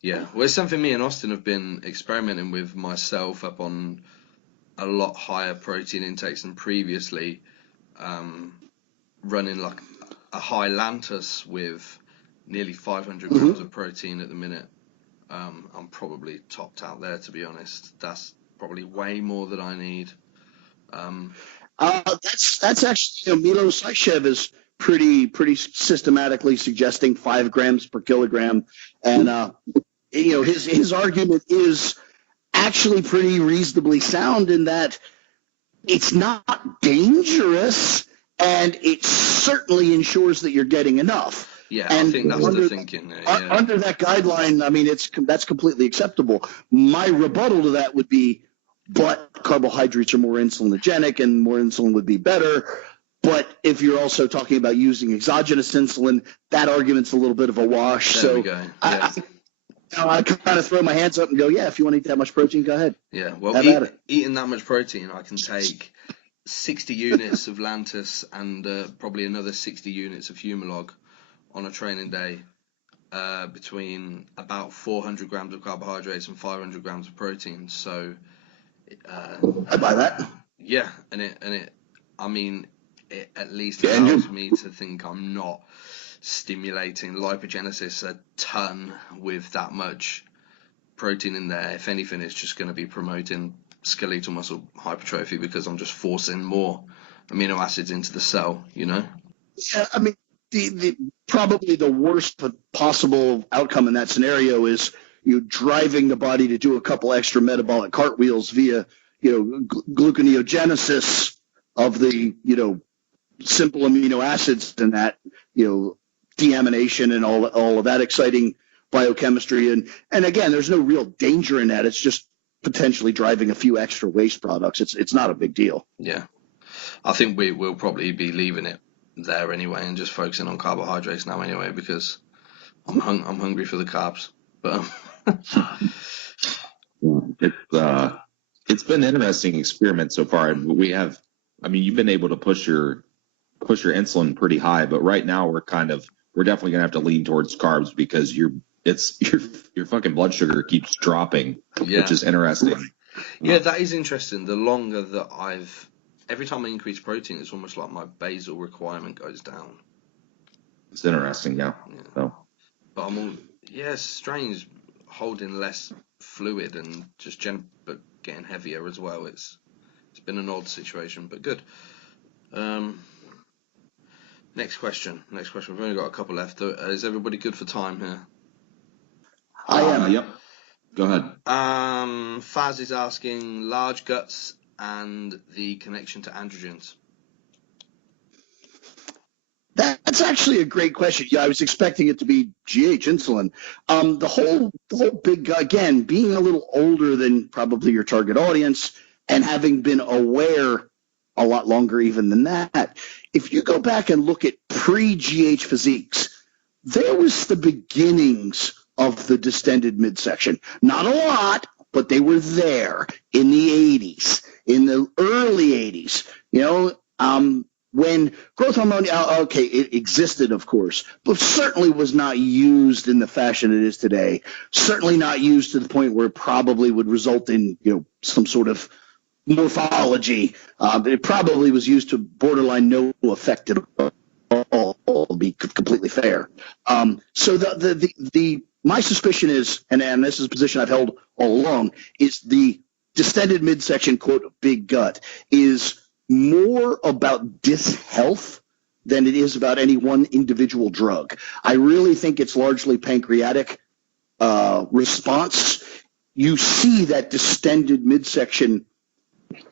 Yeah, well, it's something me and Austin have been experimenting with myself up on a lot higher protein intakes than previously, running like a high Lantus with nearly 500 grams of protein at the minute. I'm probably topped out there, to be honest. That's probably way more than I need. That's actually, Milo Saishev is pretty systematically suggesting 5 grams per kilogram, and his argument is actually pretty reasonably sound in that it's not dangerous and it certainly ensures that you're getting enough. Yeah, and I think that's the thinking. Under that guideline, I mean, that's completely acceptable. My rebuttal to that would be, but carbohydrates are more insulinogenic and more insulin would be better. But if you're also talking about using exogenous insulin, that argument's a little bit of a wash. There so we go. Yeah. I kind of throw my hands up and go, yeah, if you want to eat that much protein, go ahead. Yeah, well, eating that much protein, I can take 60 units of Lantus and probably another 60 units of Humalog on a training day between about 400 grams of carbohydrates and 500 grams of protein. So I buy that. yeah, and it I mean, it at least Yeah, allows me to think I'm not stimulating lipogenesis a ton with that much protein in there. If anything, it's just going to be promoting skeletal muscle hypertrophy because I'm just forcing more amino acids into the cell, you know? Yeah, I mean, the probably the worst possible outcome in that scenario is you driving the body to do a couple extra metabolic cartwheels via, gluconeogenesis of the, simple amino acids and that, deamination and all of that exciting biochemistry. And again, there's no real danger in that. It's just potentially driving a few extra waste products. It's not a big deal. Yeah. I think we will probably be leaving it there anyway and just focusing on carbohydrates now anyway because I'm hungry for the carbs. But it's been an interesting experiment so far. You've been able to push your insulin pretty high, but right now we're definitely gonna have to lean towards carbs because your fucking blood sugar keeps dropping, which is interesting. Yeah, that is interesting. The longer that every time I increase protein, it's almost like my basal requirement goes down. It's interesting, yeah. So. But it's strange holding less fluid and just but getting heavier as well. It's been an odd situation, but good. Next question. We've only got a couple left. Is everybody good for time here? I am. Yep. Go ahead. Faz is asking large guts and the connection to androgens. That's actually a great question. Yeah, I was expecting it to be GH insulin. The whole big guy, again, being a little older than probably your target audience and having been aware a lot longer even than that. If you go back and look at pre-GH physiques, there was the beginnings of the distended midsection. Not a lot, but they were there in the 80s, in the early 80s. When growth hormone, it existed, of course, but certainly was not used in the fashion it is today. Certainly not used to the point where it probably would result in, some sort of morphology. It probably was used to borderline no effect at all, to be completely fair. So my suspicion is, and this is a position I've held all along, is the distended midsection, quote, big gut, is more about dishealth than it is about any one individual drug. I really think it's largely pancreatic response. You see that distended midsection,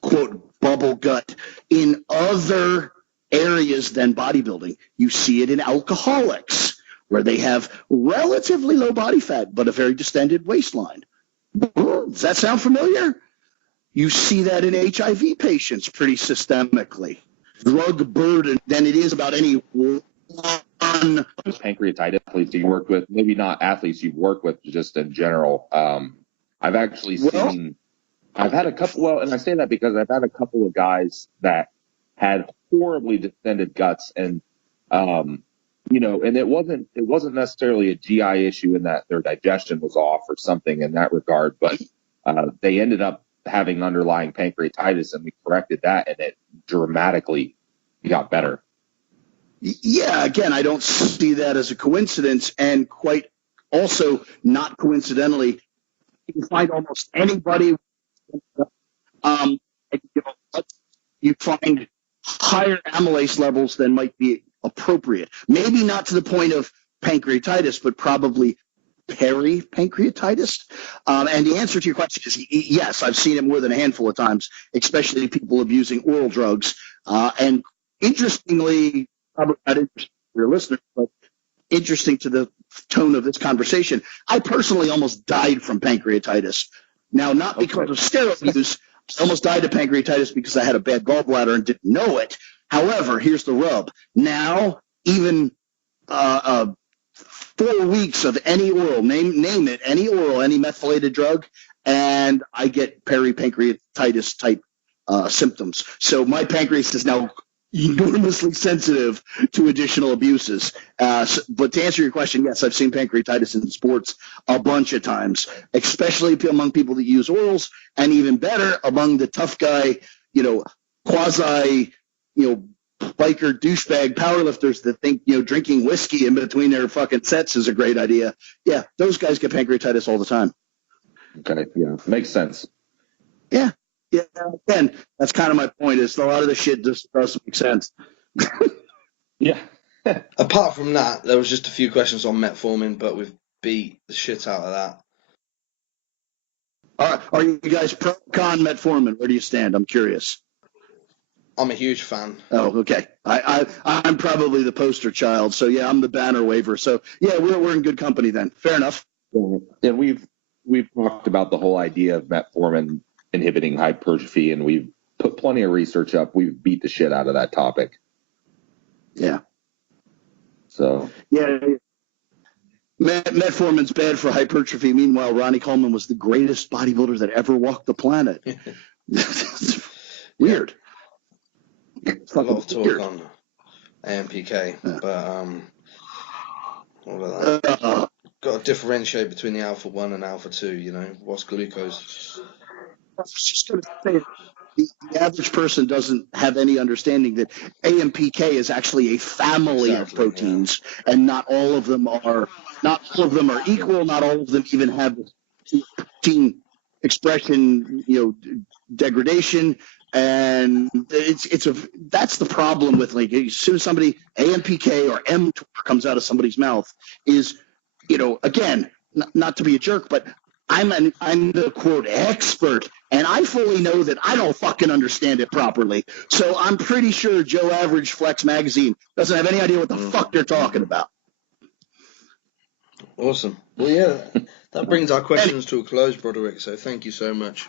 quote, bubble gut in other areas than bodybuilding. You see it in alcoholics, where they have relatively low body fat but a very distended waistline. Does that sound familiar? You see that in HIV patients pretty systemically. Drug burden than it is about any one. Pancreatitis athletes you work with, maybe not athletes you've worked with, just in general. I've actually seen, I've had a couple, and I say that because I've had a couple of guys that had horribly distended guts and, and it wasn't necessarily a GI issue in that their digestion was off or something in that regard, but they ended up having underlying pancreatitis, and we corrected that, and it dramatically got better. Yeah, again, I don't see that as a coincidence, and quite also not coincidentally, you can find almost anybody. You find higher amylase levels than might be appropriate. Maybe not to the point of pancreatitis, but probably peri-pancreatitis. And the answer to your question is yes, I've seen it more than a handful of times, especially people abusing oral drugs. And interestingly, probably not interesting for your listeners, but interesting to the tone of this conversation, I personally almost died from pancreatitis. Now, not because of steroid use, I almost died of pancreatitis because I had a bad gallbladder and didn't know it. However, here's the rub. Now, even 4 weeks of any oral, name it, any oral, any methylated drug, and I get peri-pancreatitis type symptoms. So my pancreas is now enormously sensitive to additional abuses. But to answer your question, yes, I've seen pancreatitis in sports a bunch of times, especially among people that use orals, and even better among the tough guy, quasi, biker douchebag powerlifters that think, drinking whiskey in between their fucking sets is a great idea. Yeah, those guys get pancreatitis all the time. Okay, yeah, makes sense. Yeah. Yeah, again, that's kind of my point, is a lot of the shit just doesn't make sense. Yeah. Apart from that, there was just a few questions on metformin, but we've beat the shit out of that. Are you guys pro con metformin? Where do you stand? I'm curious. I'm a huge fan. Oh, okay. I'm probably the poster child, so yeah, I'm the banner waver. So yeah, we're in good company then. Fair enough. And we've talked about the whole idea of metformin inhibiting hypertrophy, and we've put plenty of research up. We've beat the shit out of that topic. Yeah. So yeah, metformin's bad for hypertrophy. Meanwhile, Ronnie Coleman was the greatest bodybuilder that ever walked the planet. Weird. It's A lot of talk weird. on AMPK, but what about that? Got to differentiate between the alpha 1 and alpha 2, what's glucose? I was just going to say, the average person doesn't have any understanding that AMPK is actually a family of proteins, and not all of them are equal. Not all of them even have protein expression, degradation. And that's the problem with, like, as soon as somebody AMPK or mTOR comes out of somebody's mouth is, again, not to be a jerk, but I'm the quote expert, and I fully know that I don't fucking understand it properly. So I'm pretty sure Joe Average Flex Magazine doesn't have any idea what the fuck they're talking about. Awesome. Well, yeah, that brings our questions to a close, Broderick. So thank you so much.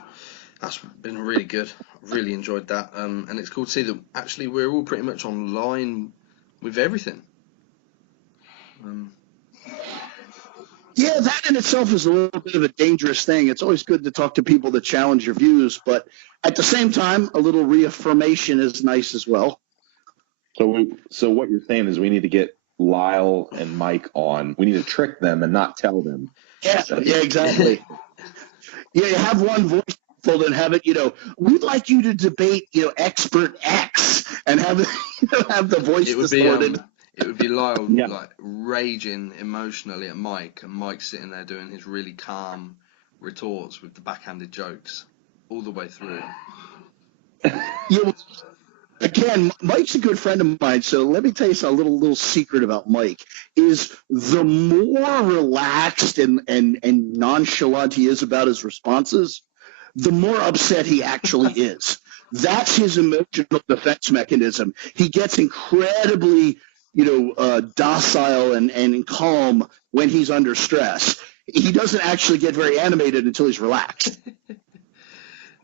That's been really good. Really enjoyed that. And it's cool to see that actually we're all pretty much online with everything. Yeah, that in itself is a little bit of a dangerous thing. It's always good to talk to people that challenge your views, but at the same time, a little reaffirmation is nice as well. So what you're saying is we need to get Lyle and Mike on. We need to trick them and not tell them. Yeah, exactly. Yeah, you have one voice and have it, we'd like you to debate, expert X, and have the voice distorted. It would be Lyle like raging emotionally at Mike, and Mike sitting there doing his really calm retorts with the backhanded jokes all the way through. Again, Mike's a good friend of mine, so let me tell you a little secret about Mike. Is the more relaxed and nonchalant he is about his responses, the more upset he actually is. That's his emotional defense mechanism. He gets incredibly, docile and calm when he's under stress. He doesn't actually get very animated until he's relaxed.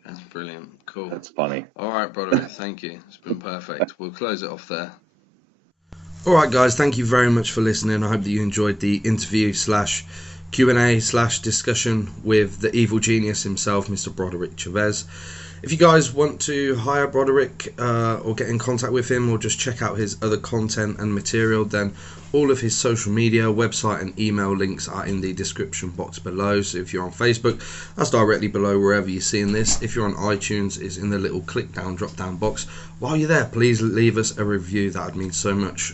That's brilliant. Cool. That's funny. All right, brother. Thank you. It's been perfect. We'll close it off there. All right, guys. Thank you very much for listening. I hope that you enjoyed the interview / Q&A / discussion with the evil genius himself, Mr. Broderick Chavez. If you guys want to hire Broderick or get in contact with him or just check out his other content and material, then all of his social media, website and email links are in the description box below. So if you're on Facebook, that's directly below wherever you're seeing this. If you're on iTunes, it's in the little click down, drop down box. While you're there, please leave us a review. That would mean so much.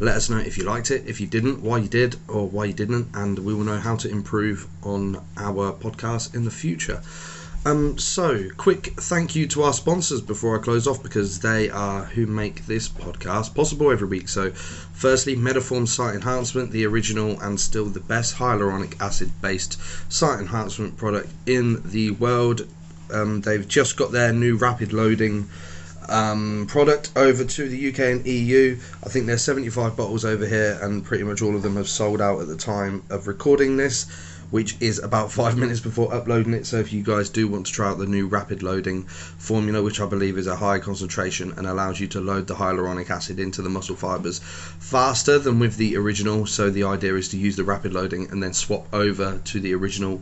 Let us know if you liked it, if you didn't, why you did or why you didn't, and we will know how to improve on our podcast in the future. So, quick thank you to our sponsors before I close off, because they are who make this podcast possible every week. So, firstly, Mediphorm Site Enhancement, the original and still the best hyaluronic acid based site enhancement product in the world. They've just got their new rapid loading product over to the UK and EU. I think there's 75 bottles over here, and pretty much all of them have sold out at the time of recording this, which is about 5 minutes before uploading it. So if you guys do want to try out the new rapid loading formula, which I believe is a high concentration and allows you to load the hyaluronic acid into the muscle fibers faster than with the original. So the idea is to use the rapid loading and then swap over to the original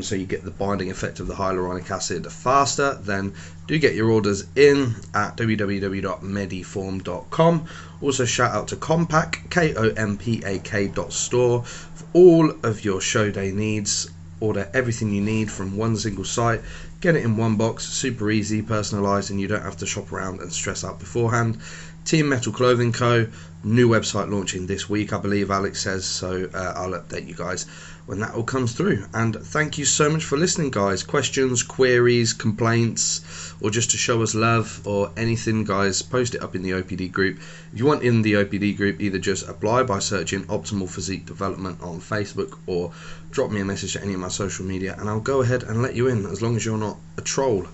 so you get the binding effect of the hyaluronic acid faster, then do get your orders in at www.mediphorm.com. Also shout out to KOMPAK, KOMPAK.store, for all of your show day needs. Order everything you need from one single site, get it in one box, super easy, personalised, and you don't have to shop around and stress out beforehand. Team Metal Clothing Co., new website launching this week, I believe Alex says, so I'll update you guys when that all comes through. And thank you so much for listening, guys. Questions, queries, complaints, or just to show us love or anything, guys, post it up in the OPD group. If you want in the OPD group, either just apply by searching Optimal Physique Development on Facebook, or drop me a message at any of my social media and I'll go ahead and let you in, as long as you're not a troll.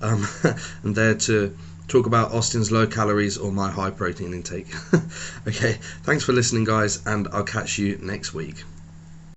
I'm there to talk about Austin's low calories or my high protein intake. Okay, thanks for listening, guys, and I'll catch you next week.